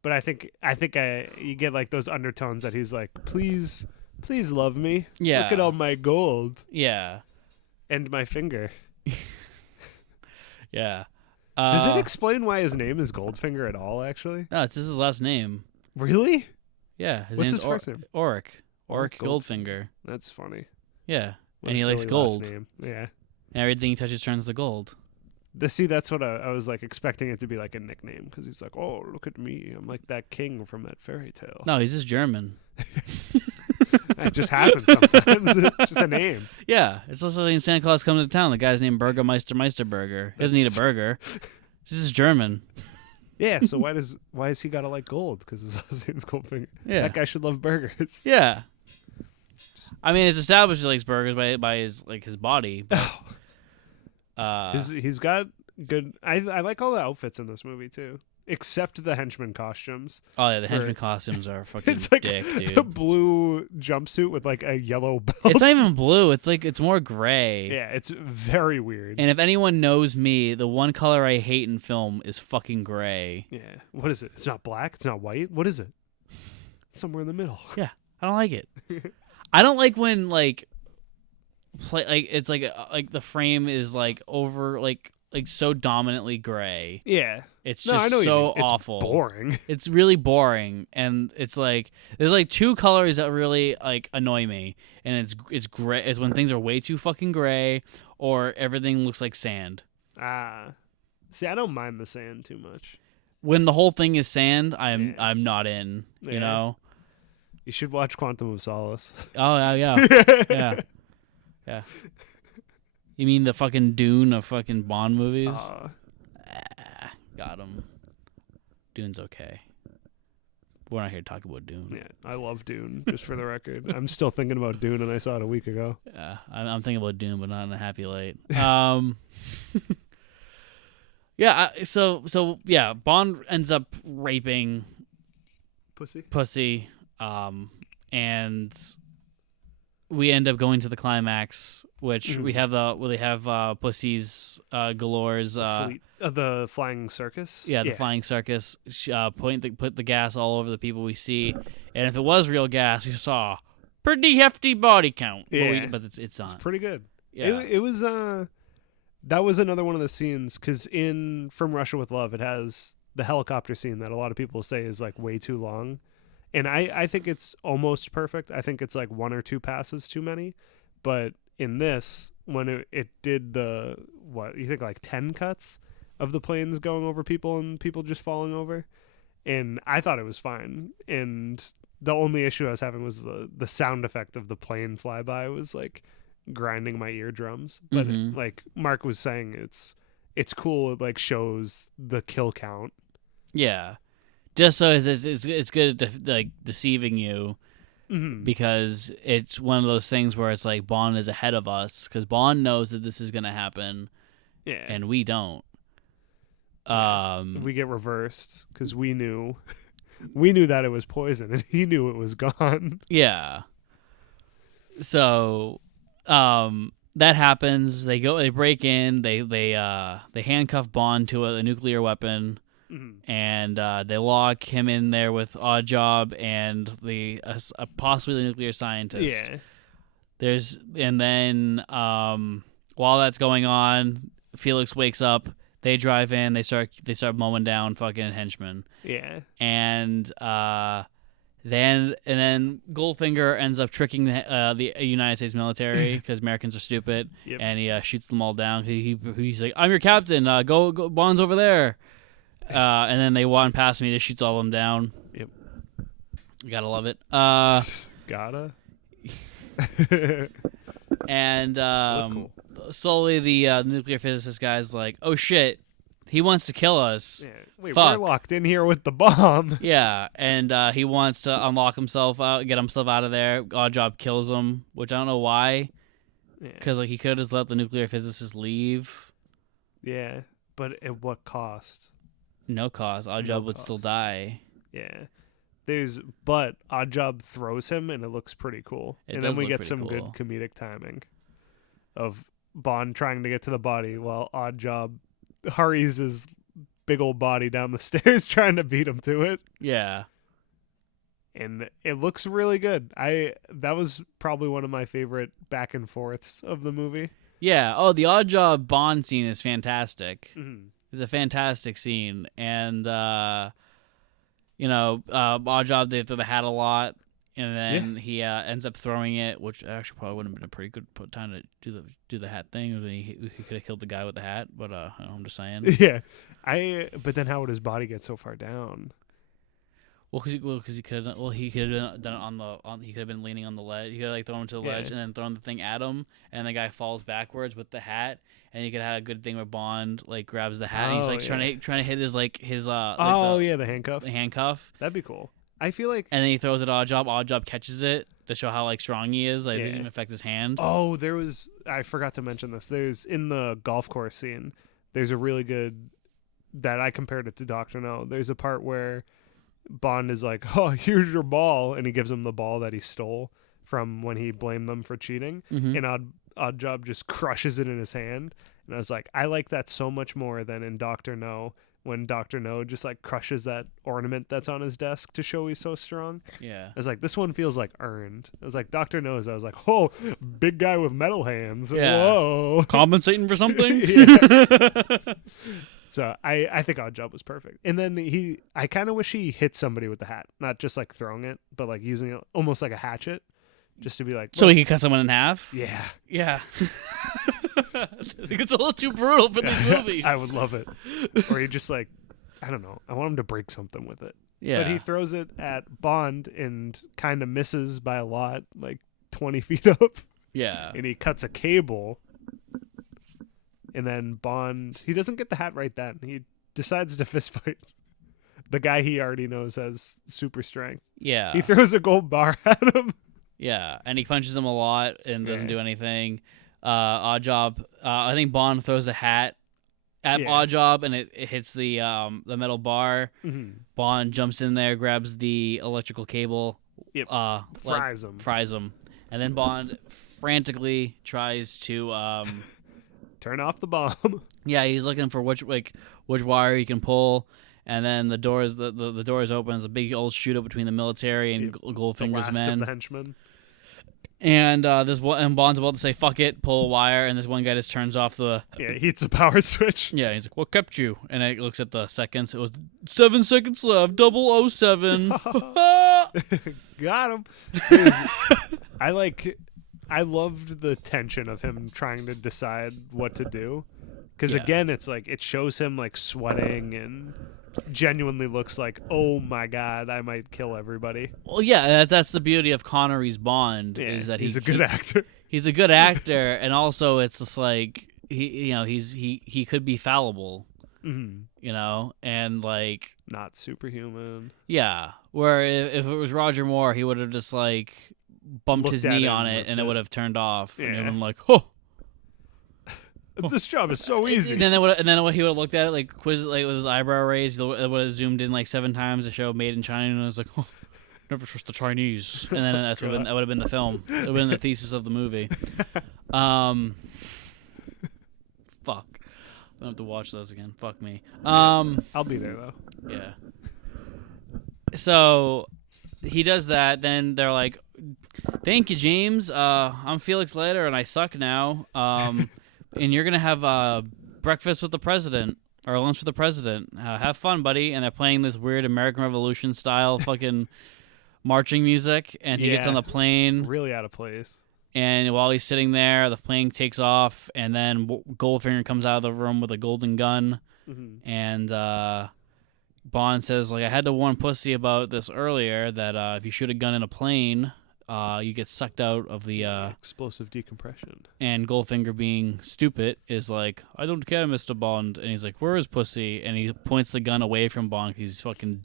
but I think you get like those undertones that he's like, please love me. Yeah. Look at all my gold. Yeah. And my finger. Yeah. Does it explain why his name is Goldfinger at all? Actually, no. It's just his last name. Really? Yeah. What's his first name? Oric Goldfinger. That's funny. Yeah. What and he likes gold. Name. Yeah. And everything he touches turns to gold. That's what I was like expecting it to be like a nickname because he's like, oh, look at me, I'm like that king from that fairy tale. No, he's just German. It just happens sometimes. It's just a name. Yeah, it's just like Santa Claus comes to town. The guy's named Burgermeister Meisterburger. He doesn't need a burger. This is German. Yeah, so why has he gotta like gold? Because his last name's Goldfinger. Yeah, that guy should love burgers. Yeah, I mean it's established he likes burgers by his body. But, he's got good. I like all the outfits in this movie too, except the henchman costumes. Oh yeah, the henchman costumes are fucking it's like dick, dude. A blue jumpsuit with like a yellow belt. It's not even blue. It's more gray. Yeah, it's very weird. And if anyone knows me, the one color I hate in film is fucking gray. Yeah. What is it? It's not black. It's not white. What is it? It's somewhere in the middle. Yeah, I don't like it. I don't like when it's like the frame is like over like so dominantly gray. Yeah. It's just so awful. It's boring. It's really boring, and it's like there's like two colors that really like annoy me, and it's gray. It's when things are way too fucking gray, or everything looks like sand. See, I don't mind the sand too much. When the whole thing is sand, I'm not in. You know. You should watch Quantum of Solace. Oh yeah. Yeah. You mean the fucking Dune of fucking Bond movies? Got him. Dune's okay. We're not here to talk about Dune. Yeah, I love Dune, just for the record. I'm still thinking about Dune, and I saw it a week ago. I'm thinking about Dune, but not in a happy light. Yeah, so Bond ends up raping Pussy. and we end up going to the climax, which we have Pussy's Galore's the flying circus. Yeah, the flying circus. Put the gas all over the people we see, and if it was real gas, we saw pretty hefty body count. Yeah, but it's not. It's pretty good. Yeah, it was. That was another one of the scenes because in From Russia with Love, it has the helicopter scene that a lot of people say is like way too long. And I think it's almost perfect. I think it's like one or two passes too many. But in this, when it did you think like 10 cuts of the planes going over people and people just falling over? And I thought it was fine. And the only issue I was having was the sound effect of the plane flyby was like grinding my eardrums. But like Mark was saying, it's cool. It like shows the kill count. Yeah. Just so it's good at like deceiving you, because it's one of those things where it's like Bond is ahead of us because Bond knows that this is going to happen, and we don't. We get reversed because we knew that it was poison and he knew it was gone. Yeah. So, that happens. They break in. They handcuff Bond to a nuclear weapon. And they lock him in there with Oddjob and possibly the nuclear scientist. Yeah. And then while that's going on, Felix wakes up. They drive in. They start mowing down fucking henchmen. Yeah. And then Goldfinger ends up tricking the United States military because Americans are stupid. Yep. And he shoots them all down. He's like, "I'm your captain. Go. Bond's over there." And then they walk past me. Just shoots all of them down. Yep. You gotta love it. Gotta. And cool. slowly the nuclear physicist guy's like, "Oh shit, he wants to kill us." Yeah. Wait, Fuck. we're locked in here with the bomb. Yeah, and he wants to unlock himself out, get himself out of there. Oddjob kills him, which I don't know why. Because like he could have just let the nuclear physicist leave. Yeah, but at what cost? No cost. Oddjob would still die. Yeah. But Oddjob throws him and it looks pretty cool. And then we get some good comedic timing of Bond trying to get to the body while Oddjob hurries his big old body down the stairs trying to beat him to it. Yeah. And it looks really good. That was probably one of my favorite back and forths of the movie. Yeah. Oh, the Oddjob Bond scene is fantastic. Mm-hmm. It's a fantastic scene, and Oddjob they throw the hat a lot, and then he ends up throwing it, which actually probably wouldn't have been a pretty good time to do the hat thing. He could have killed the guy with the hat, but I'm just saying. Yeah, but then how would his body get so far down? Well, because he could have done it he could have been leaning on the ledge. He could have like thrown him to the ledge and then thrown the thing at him, and the guy falls backwards with the hat. And you could have a good thing where Bond like grabs the hat and he's like trying to hit his the handcuff. The handcuff. That'd be cool. I feel like. And then he throws it at Oddjob. Oddjob catches it to show how like strong he is. Like it didn't even affect his hand. Oh, I forgot to mention this. There's in the golf course scene. There's a really good that I compared it to Dr. No. There's a part where Bond is like, "Oh, here's your ball," and he gives him the ball that he stole from when he blamed them for cheating, and Oddjob just crushes it in his hand. And I was like, I like that so much more than in Dr. No, when Dr. No just like crushes that ornament that's on his desk to show he's so strong. Yeah. I was like, this one feels like earned. I was like, Dr. No's. I was like, oh, big guy with metal hands. Yeah. Whoa. Compensating for something? So I think Oddjob was perfect. And then I kind of wish he hit somebody with the hat. Not just like throwing it, but like using it almost like a hatchet. Just to be like... So he could cut someone in half? Yeah. Yeah. I think it's a little too brutal for these movies. I would love it. Or he just like... I don't know. I want him to break something with it. Yeah. But he throws it at Bond and kind of misses by a lot, like 20 feet up. Yeah. And he cuts a cable. And then Bond... He doesn't get the hat right then. He decides to fist fight the guy he already knows has super strength. Yeah. He throws a gold bar at him. Yeah, and he punches him a lot and doesn't do anything. Oddjob, I think Bond throws a hat at Oddjob and it hits the metal bar. Mm-hmm. Bond jumps in there, grabs the electrical cable. Yep. Fries him. And then Bond frantically tries to turn off the bomb. Yeah, he's looking for which wire he can pull, and then the doors open. There's a big old shootout between the military and Goldfinger's the last men. of the henchmen. And and Bond's about to say "fuck it," pull a wire, and this one guy just turns off the. Yeah, he hits the power switch. Yeah, he's like, "What kept you?" And it looks at the seconds. It was 7 seconds left. 007. Got him. I loved the tension of him trying to decide what to do, because again, it's like it shows him like sweating and genuinely looks like, oh my god, I might kill everybody. Well, yeah, that's the beauty of Connery's Bond is that he's a good actor. He's a good actor, and also it's just like he could be fallible, and like not superhuman. Yeah, where if it was Roger Moore, he would have just like bumped his knee on it and it would have turned off, and it would like, oh. This job is so easy. And then he would have looked at it like quiz, like with his eyebrow raised. It would have zoomed in like 7 times. The show Made in China, and it was like, oh, never trust the Chinese. And then that would have been the film. It would have been the thesis of the movie. Fuck. I don't have to watch those again. Fuck me. I'll be there though. Yeah. So he does that. Then they're like, "Thank you, James. I'm Felix Leiter, and I suck now. And you're going to have breakfast with the president or lunch with the president. Have fun, buddy." And they're playing this weird American Revolution style fucking marching music. And he gets on the plane. Really out of place. And while he's sitting there, the plane takes off. And then Goldfinger comes out of the room with a golden gun. Mm-hmm. And Bond says, like, "I had to warn Pussy about this earlier, that if you shoot a gun in a plane, you get sucked out of the explosive decompression." And Goldfinger, being stupid, is like, "I don't care, Mr. Bond." And he's like, "Where is Pussy?" And he points the gun away from Bond because he's fucking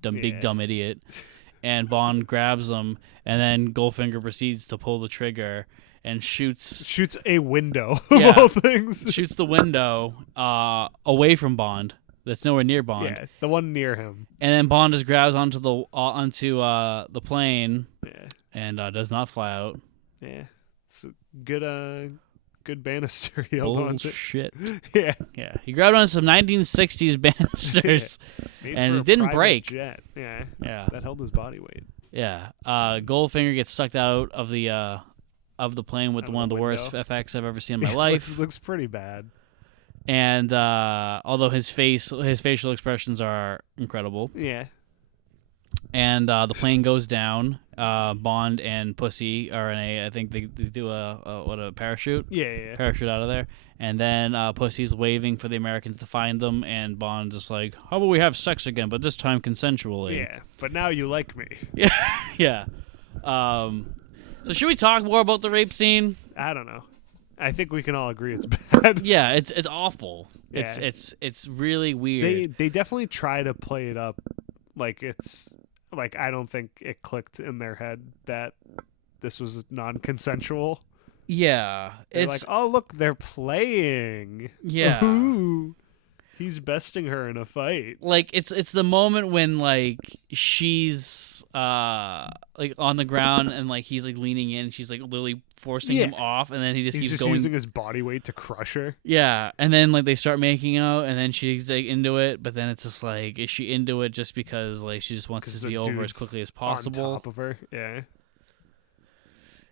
big dumb idiot. And Bond grabs him, and then Goldfinger proceeds to pull the trigger and shoots a window of all things. Shoots the window away from Bond. That's nowhere near Bond. Yeah, the one near him. And then Bond just grabs onto the plane. Yeah. And does not fly out. Yeah, it's a good banister he held on to. Bullshit. Yeah. He grabbed onto some 1960s banisters, and it didn't break. Jet. Yeah. That held his body weight. Yeah. Goldfinger gets sucked out of the plane with one of the worst effects I've ever seen in my life. Looks pretty bad. And although his facial expressions are incredible. Yeah. And the plane goes down. Bond and Pussy are in I think they do a parachute. Yeah. Parachute out of there. And then Pussy's waving for the Americans to find them, and Bond just like, "How about we have sex again, but this time consensually?" Yeah, but now you like me. Yeah. So should we talk more about the rape scene? I don't know. I think we can all agree it's bad. Yeah, it's awful. Yeah. It's really weird. They definitely try to play it up like it's like, I don't think it clicked in their head that this was non-consensual. Yeah. They're like, "Oh, look, they're playing." Yeah. Ooh, he's besting her in a fight. Like, it's the moment when, like, she's like on the ground and like he's like leaning in, she's like literally forcing him off, and then he's just going, using his body weight to crush her. Yeah. And then like they start making out, and then she's like into it, but then it's just like, is she into it just because like she just wants this to be over as quickly as possible on top of her? Yeah.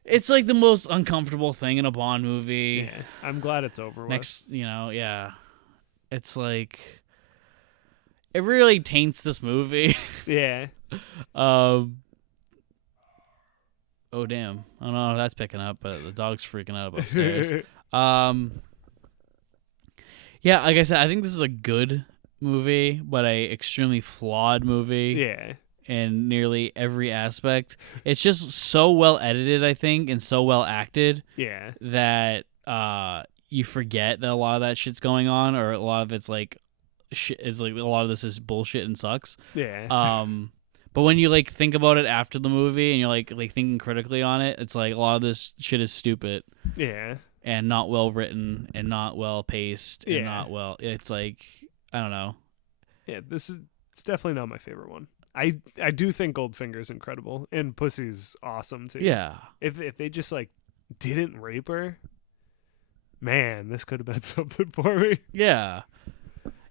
It's like the most uncomfortable thing in a Bond movie. Yeah. I'm glad it's over with. Yeah. It's like, it really taints this movie. Yeah. Oh damn! I don't know if that's picking up, but the dog's freaking out upstairs. Yeah, like I said, I think this is a good movie, but a extremely flawed movie. Yeah. In nearly every aspect. It's just so well edited, I think, and so well acted. Yeah. That you forget that a lot of that shit's going on, or a lot of it's like shit. Is like a lot of this is bullshit and sucks. Yeah. But when you like think about it after the movie and you're like thinking critically on it, it's like a lot of this shit is stupid. Yeah. And not well written and not well paced and not well. It's like, I don't know. Yeah, it's definitely not my favorite one. I do think Goldfinger's incredible, and Pussy's awesome too. Yeah. If they just like didn't rape her, man, this could have been something for me. Yeah.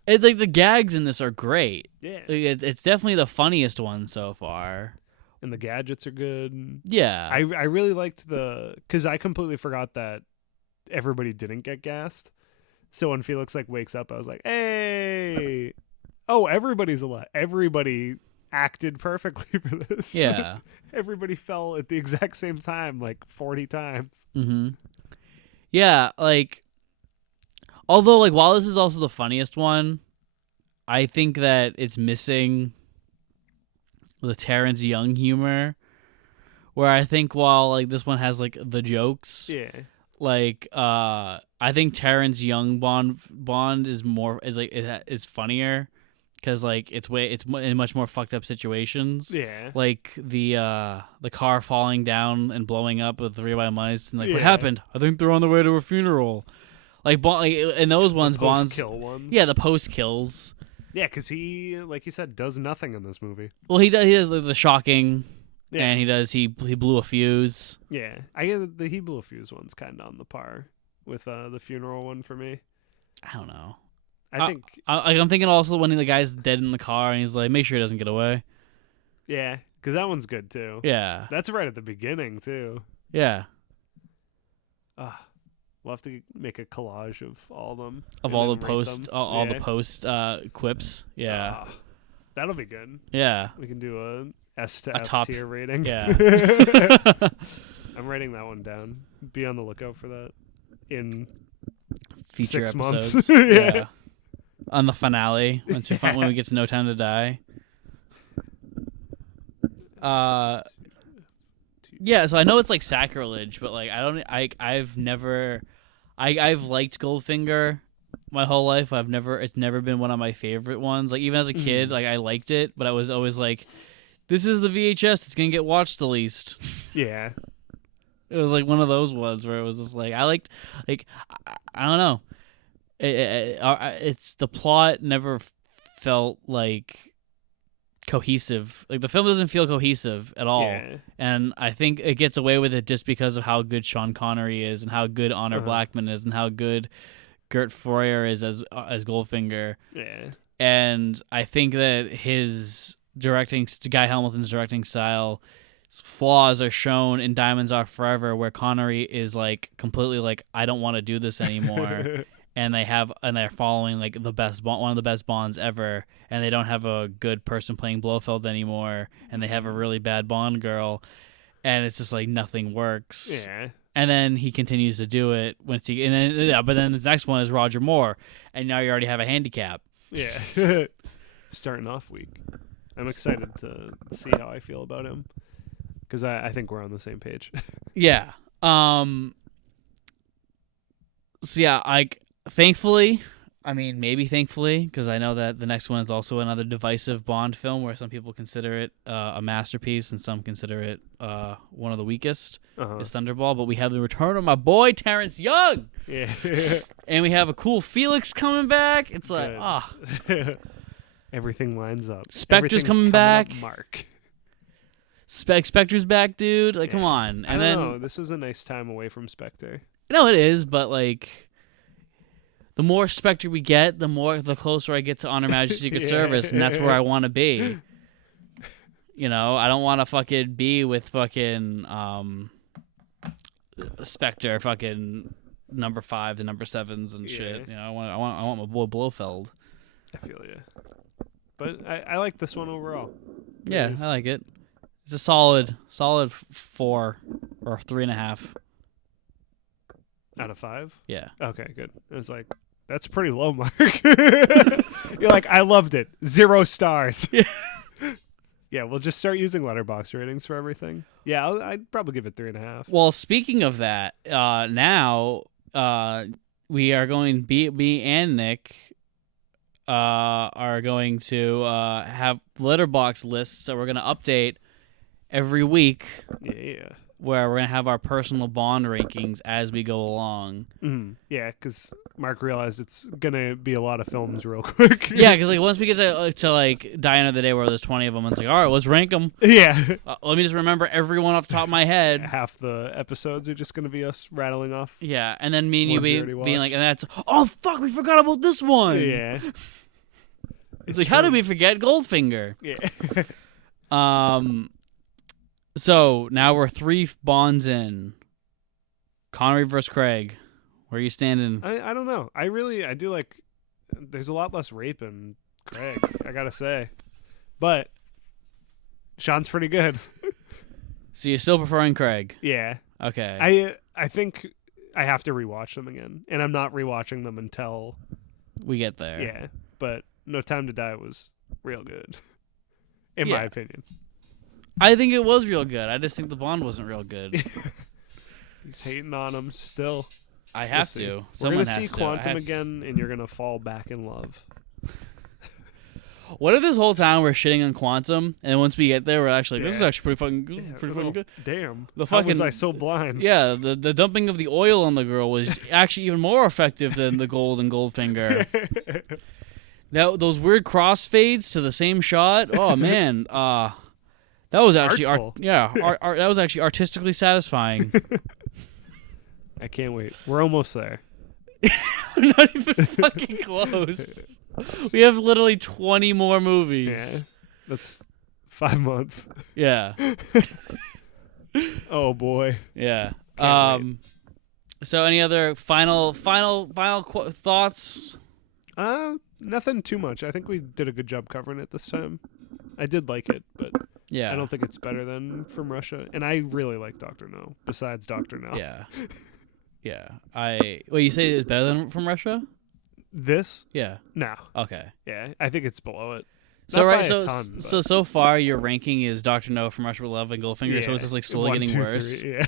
It, like the gags in this are great. Yeah. It's definitely the funniest one so far. And the gadgets are good. Yeah. I really liked because I completely forgot that everybody didn't get gassed. So when Felix like wakes up, I was like, hey, oh, everybody's alive. Everybody acted perfectly for this. Yeah. Everybody fell at the exact same time, like 40 times. Mm-hmm. Yeah, like, although, like, while this is also the funniest one, I think that it's missing the Terrence Young humor, where I think while, like, this one has, like, the jokes, Yeah. like, I think Terrence Young Bond is funnier, because, like, it's in much more fucked up situations. Yeah. Like the car falling down and blowing up with 3 by mice, and like, what happened? I think they're on the way to a funeral. Like, in those ones, Bond's post-kill ones. Yeah, the post kills. Yeah, because he, like you said, does nothing in this movie. Well, he does the shocking, and he blew a fuse. Yeah, I get the he blew a fuse one's kind of on the par with the funeral one for me. I don't know. I think I'm thinking also when the guy's dead in the car and he's like, make sure he doesn't get away. Yeah, because that one's good too. Yeah, that's right at the beginning too. Yeah. We'll have to make a collage of all of them. Of all the post quips. Yeah. That'll be good. Yeah. We can do a S to F top tier rating. Yeah. I'm writing that one down. Be on the lookout for that in future 6 episodes. months. Yeah. On the finale, when we get to No Time to Die. Yeah, so I know it's like sacrilege, but like I've liked Goldfinger my whole life. It's never been one of my favorite ones. Like even as a kid, like I liked it, but I was always like, this is the VHS that's gonna get watched the least. Yeah. It was like one of those ones where it was just like I liked, like I don't know, it's the plot never felt like cohesive. Like the film doesn't feel cohesive at all. Yeah. And I think it gets away with it just because of how good Sean Connery is and how good Honor Blackman is and how good Gert Froyer is as Goldfinger. Yeah. And I think that his directing, Guy Hamilton's directing style, flaws are shown in Diamonds Are Forever, where Connery is like completely like, I don't want to do this anymore. And they're following like one of the best Bonds ever, and they don't have a good person playing Blofeld anymore, and they have a really bad Bond girl, and it's just like nothing works. Yeah. And then he continues to do it but then the next one is Roger Moore, and now you already have a handicap. Yeah. Starting off week. I'm excited to see how I feel about him, because I think we're on the same page. Yeah. So yeah, thankfully, because I know that the next one is also another divisive Bond film where some people consider it a masterpiece and some consider it one of the weakest, is Thunderball. But we have the return of my boy Terrence Young. Yeah. And we have a cool Felix coming back. It's like, everything lines up. Spectre's coming back. Up, Mark. Spectre's back, dude. Like, come on. And I don't know. This is a nice time away from Spectre. No, it is, but like, the more Spectre we get, the closer I get to Honor Majesty's Secret Service, and that's where I want to be. You know, I don't want to fucking be with fucking Spectre, fucking number 5 to number 7s and shit. You know, I want my boy Blofeld. I feel you, but I like this one overall. Yeah, I like it. It's a solid 4 or 3.5 out of 5. Yeah. Okay, good. It was like, that's pretty low, Mark. You're like, I loved it. 0 stars. Yeah, we'll just start using letterbox ratings for everything. Yeah, I'd probably give it 3.5. Well, speaking of that, now we are going. Me and Nick are going to have letterbox lists that we're going to update every week. Yeah. where we're gonna have our personal Bond rankings as we go along. Yeah, because Mark realized it's gonna be a lot of films real quick. Yeah, because like once we get to like Die Another Day where there's 20 of them, it's like, all right, let's rank them. Yeah. Let me just remember everyone off the top of my head. Half the episodes are just gonna be us rattling off. Yeah, and then me and you being watched. like, and that's, oh fuck, we forgot about this one. Yeah. It's like, how did we forget Goldfinger? Yeah. So now we're 3 Bonds in. Connery versus Craig. Where are you standing? I don't know. I do like. There's a lot less rape in Craig. I gotta say, but Sean's pretty good. So you're still preferring Craig? Yeah. Okay. I think I have to rewatch them again, and I'm not rewatching them until we get there. Yeah, but No Time to Die was real good, in my opinion. I think it was real good. I just think the Bond wasn't real good. He's hating on him still. I have to. We're going to see Quantum again, and you're going to fall back in love. What if this whole time we're shitting on Quantum, and once we get there, we're actually like, this is actually pretty fucking good. Damn. How was I so blind? Yeah, the dumping of the oil on the girl was actually even more effective than the gold and Goldfinger. Those weird crossfades to the same shot. Oh man, that was actually that was actually artistically satisfying. I can't wait. We're almost there. We're not even fucking close. We have literally 20 more movies. Yeah, that's 5 months. Yeah. Oh boy. Yeah. Can't wait. So any other final thoughts? Nothing too much. I think we did a good job covering it this time. I did like it, but yeah, I don't think it's better than From Russia. And I really like Dr. No, besides Dr. No. Yeah. Yeah. You say it's better than From Russia? This? Yeah. No. Okay. Yeah, I think it's below it. So far your ranking is Dr. No, From Russia with Love, and Goldfinger, so it's just like slowly 1, getting 2, worse. 3, yeah.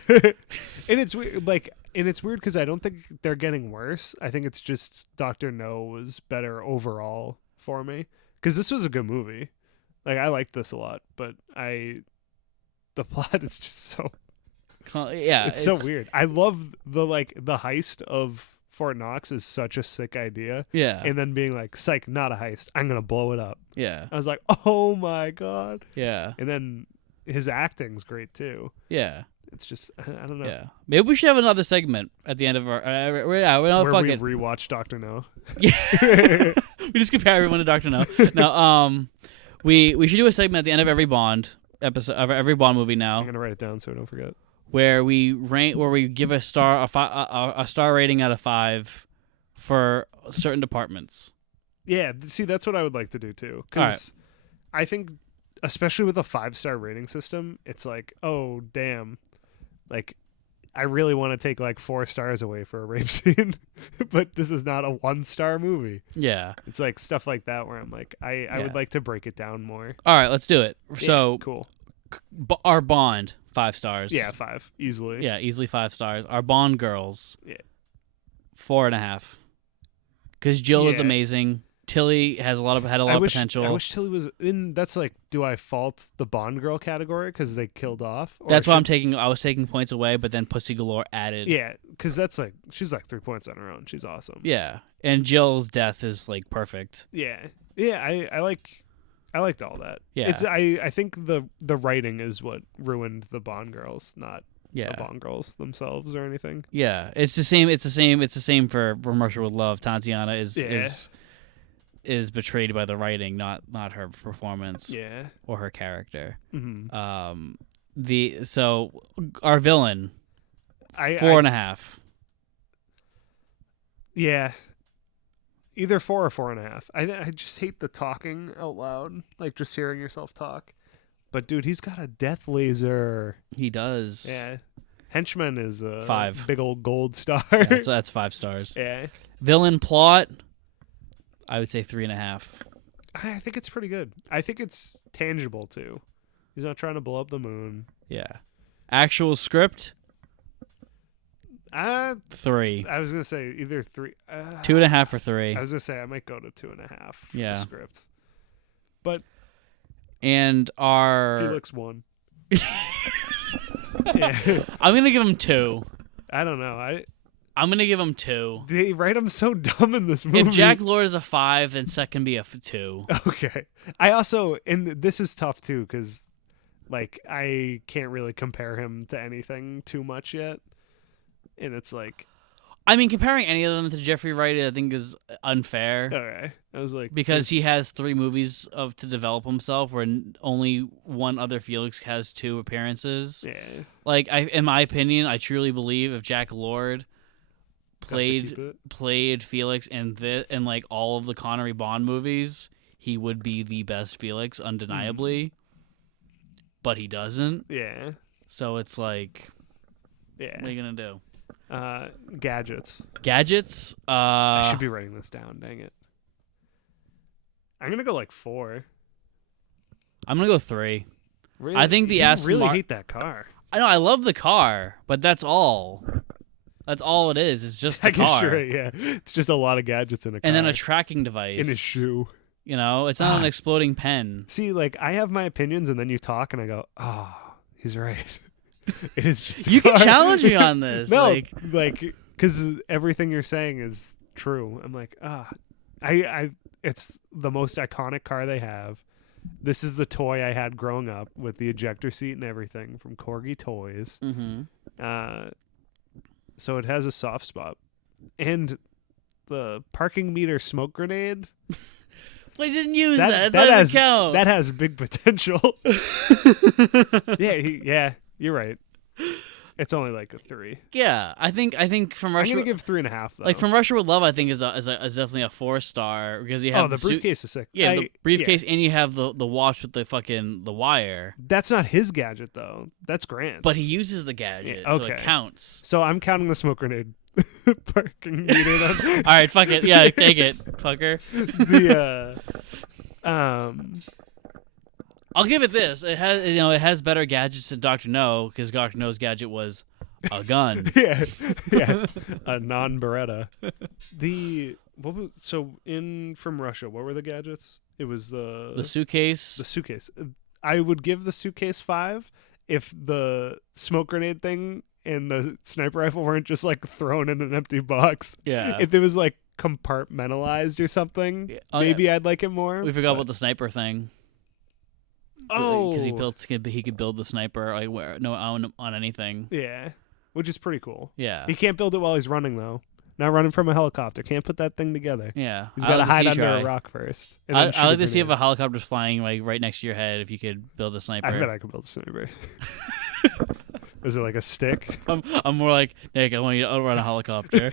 And it's weird, because I don't think they're getting worse. I think it's just Dr. No was better overall for me, because this was a good movie. Like, I liked this a lot, but the plot is just so it's so weird. I love the heist of Fort Knox is such a sick idea. Yeah. And then being like, psych, not a heist. I'm going to blow it up. Yeah. I was like, oh my God. Yeah. And then his acting's great too. Yeah. It's just, I don't know. Yeah. Maybe we should have another segment at the end of our. Where we rewatch Dr. No. Yeah. We just compare everyone to Dr. No. No. We should do a segment at the end of every Bond episode, of every Bond movie now. I'm gonna write it down so I don't forget. Where we give a star rating out of 5 for certain departments. Yeah, see, that's what I would like to do too. Because I think, especially with a 5-star rating system, it's like, oh damn, like I really want to take like 4 stars away for a rape scene, but this is not a 1-star movie. Yeah, it's like stuff like that where I'm like, I would like to break it down more. All right, let's do it. Yeah, so cool. Our Bond 5 stars. Yeah, 5 easily. Yeah, easily 5 stars. Our Bond girls. Yeah. 4.5. Because Jill is amazing. Tilly has had a lot of potential. I wish Tilly was in. That's like, do I fault the Bond girl category because they killed off? That's why I was taking points away, but then Pussy Galore added. Yeah, because that's like, she's like 3 points on her own. She's awesome. Yeah, and Jill's death is like perfect. Yeah, I liked all that. Yeah, I think the writing is what ruined the Bond girls, not the Bond girls themselves or anything. Yeah, it's the same. It's the same for From Russia with Love. Tatiana is betrayed by the writing, not her performance. Yeah, or her character. Mm-hmm. So our villain, 4.5. Yeah. Either 4 or 4.5. I just hate the talking out loud, like just hearing yourself talk. But dude, he's got a death laser. He does. Yeah. Henchman is a 5. Big old gold star. Yeah, that's 5 stars. Yeah. Villain plot, I would say 3.5. I think it's pretty good. I think it's tangible too. He's not trying to blow up the moon. Yeah. Actual script, 3. I was gonna say either 3, 2.5 or 3. I was gonna say I might go to 2.5 for the script, but and our Felix 1. Yeah. I'm gonna give him 2. I don't know. I'm gonna give him 2. They write him so dumb in this movie. If Jack Lord is a 5, then Sec can be a 2. Okay. I also, and this is tough too, because like I can't really compare him to anything too much yet, and it's like, I mean, comparing any of them to Jeffrey Wright, I think is unfair. okay. I was like, Because he has 3 movies to develop himself, where only one other Felix has 2 appearances. yeah, Like, in my opinion, I truly believe if Jack Lord played Felix in like all of the Connery Bond movies, he would be the best Felix, undeniably. But he doesn't. Yeah. So it's like, Yeah. what are you gonna do? Gadgets. Gadgets. I should be writing this down. Dang it. I'm gonna go like 4. I'm gonna go 3. Really? I think the you Aston really Mar- hate that car. I know I love the car, but that's all. That's all it is. It's just the car. Sure, yeah. It's just a lot of gadgets in a car. And then a tracking device. in his shoe. You know, it's not an exploding pen. See, like, I have my opinions, and then you talk, and I go, oh, he's right. It is just a You car. can challenge me on this. No, like, because everything you're saying is true. I'm like, it's the most iconic car they have. This is the toy I had growing up with the ejector seat and everything from Corgi Toys. Mm-hmm. So it has a soft spot. And the parking meter smoke grenade. Well, he didn't use that. That doesn't count. That has big potential. Yeah, you're right. It's only like a 3. Yeah, I think from Russia. I'm gonna give 3.5 though. Like From Russia with Love, I think is definitely a 4-star because you have the briefcase is sick. Yeah, the briefcase, and you have the watch with the wire. That's not his gadget though. That's Grant's. But he uses the gadget, so it counts. So I'm counting the smoke grenade parking meter. All right, fuck it. Yeah, take it, fucker. I'll give it this. It has better gadgets than Dr. No, because Dr. No's gadget was a gun. yeah, a non-Beretta. From Russia, what were the gadgets? It was the suitcase. The suitcase. I would give the suitcase 5 if the smoke grenade thing and the sniper rifle weren't just like thrown in an empty box. Yeah. If it was like compartmentalized or something, maybe I'd like it more. We forgot about the sniper thing. Oh, because he could build the sniper on anything. Yeah, which is pretty cool. Yeah, he can't build it while he's running though. Not running from a helicopter. Can't put that thing together. Yeah, he's got to hide under a rock first. I like to see if a helicopter's flying like right next to your head. If you could build a sniper, I bet I could build a sniper. Is it like a stick? I'm more like, Nick, I want you to outrun a helicopter.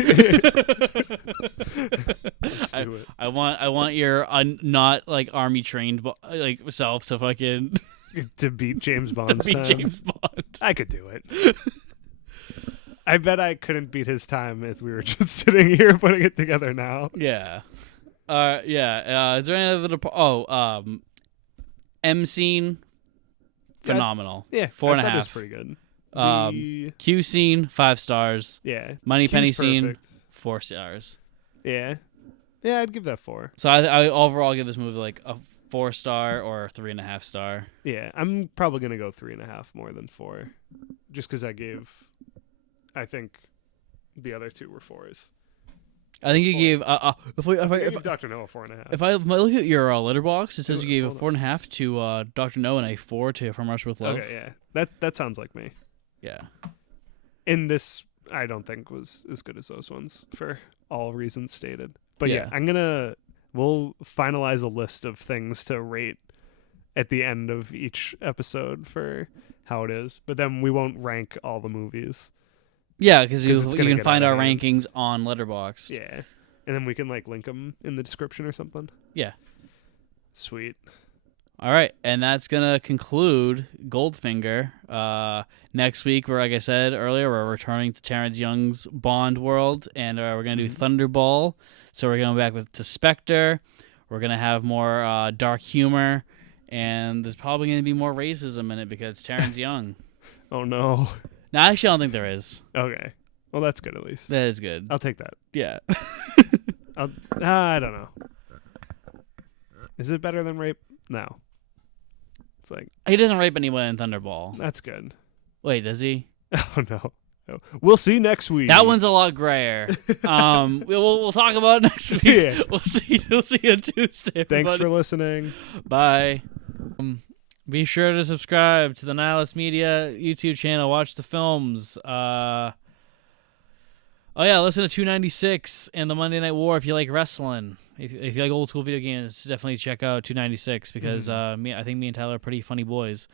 Let's do it. I want your not like army trained like self to fucking to beat James Bond. James Bond. I could do it. I bet I couldn't beat his time if we were just sitting here putting it together now. Yeah. Yeah. Is there any other M scene? Phenomenal. Yeah. 4.5. That was pretty good. Q scene 5 stars. Yeah. Money Penny perfect. Scene 4 stars. Yeah. Yeah, I'd give that 4. So I overall give this movie like a 4-star or a 3.5 star. Yeah, I'm probably gonna go 3.5 more than 4, just because I think the other 2 were 4s. I think you gave if Dr. No a 4.5. If I look at your letterbox, it says you gave a 4.5 to Dr. No and a 4 to From Russia with Love. Okay, yeah, that sounds like me. Yeah. In this, I don't think was as good as those ones for all reasons stated. But yeah, we'll finalize a list of things to rate at the end of each episode for how it is. But then we won't rank all the movies. Yeah, because you can find our rankings on Letterboxd. Yeah. And then we can like link them in the description or something. Yeah. Sweet. All right, and that's gonna conclude Goldfinger. Next week, like I said earlier, we're returning to Terrence Young's Bond world, and we're gonna do Thunderball. So we're going back to Spectre. We're gonna have more dark humor, and there's probably gonna be more racism in it because it's Terrence Young. Oh no. No, actually, I don't think there is. Okay. Well, that's good at least. That is good. I'll take that. Yeah. I don't know. Is it better than rape? No. It's like he doesn't rape anyone in Thunderball. That's good. Wait, does he? Oh no. We'll see next week. That one's a lot grayer. We'll talk about it next week. Yeah. We'll see you on Tuesday. Everybody. Thanks for listening. Bye. Be sure to subscribe to the Nihilist Media YouTube channel. Watch the films. Listen to 296 and the Monday Night War if you like wrestling. If you like old school video games, definitely check out 296 because I think me and Tyler are pretty funny boys.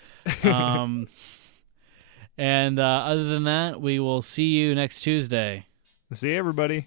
And other than that, we will see you next Tuesday. See you, everybody.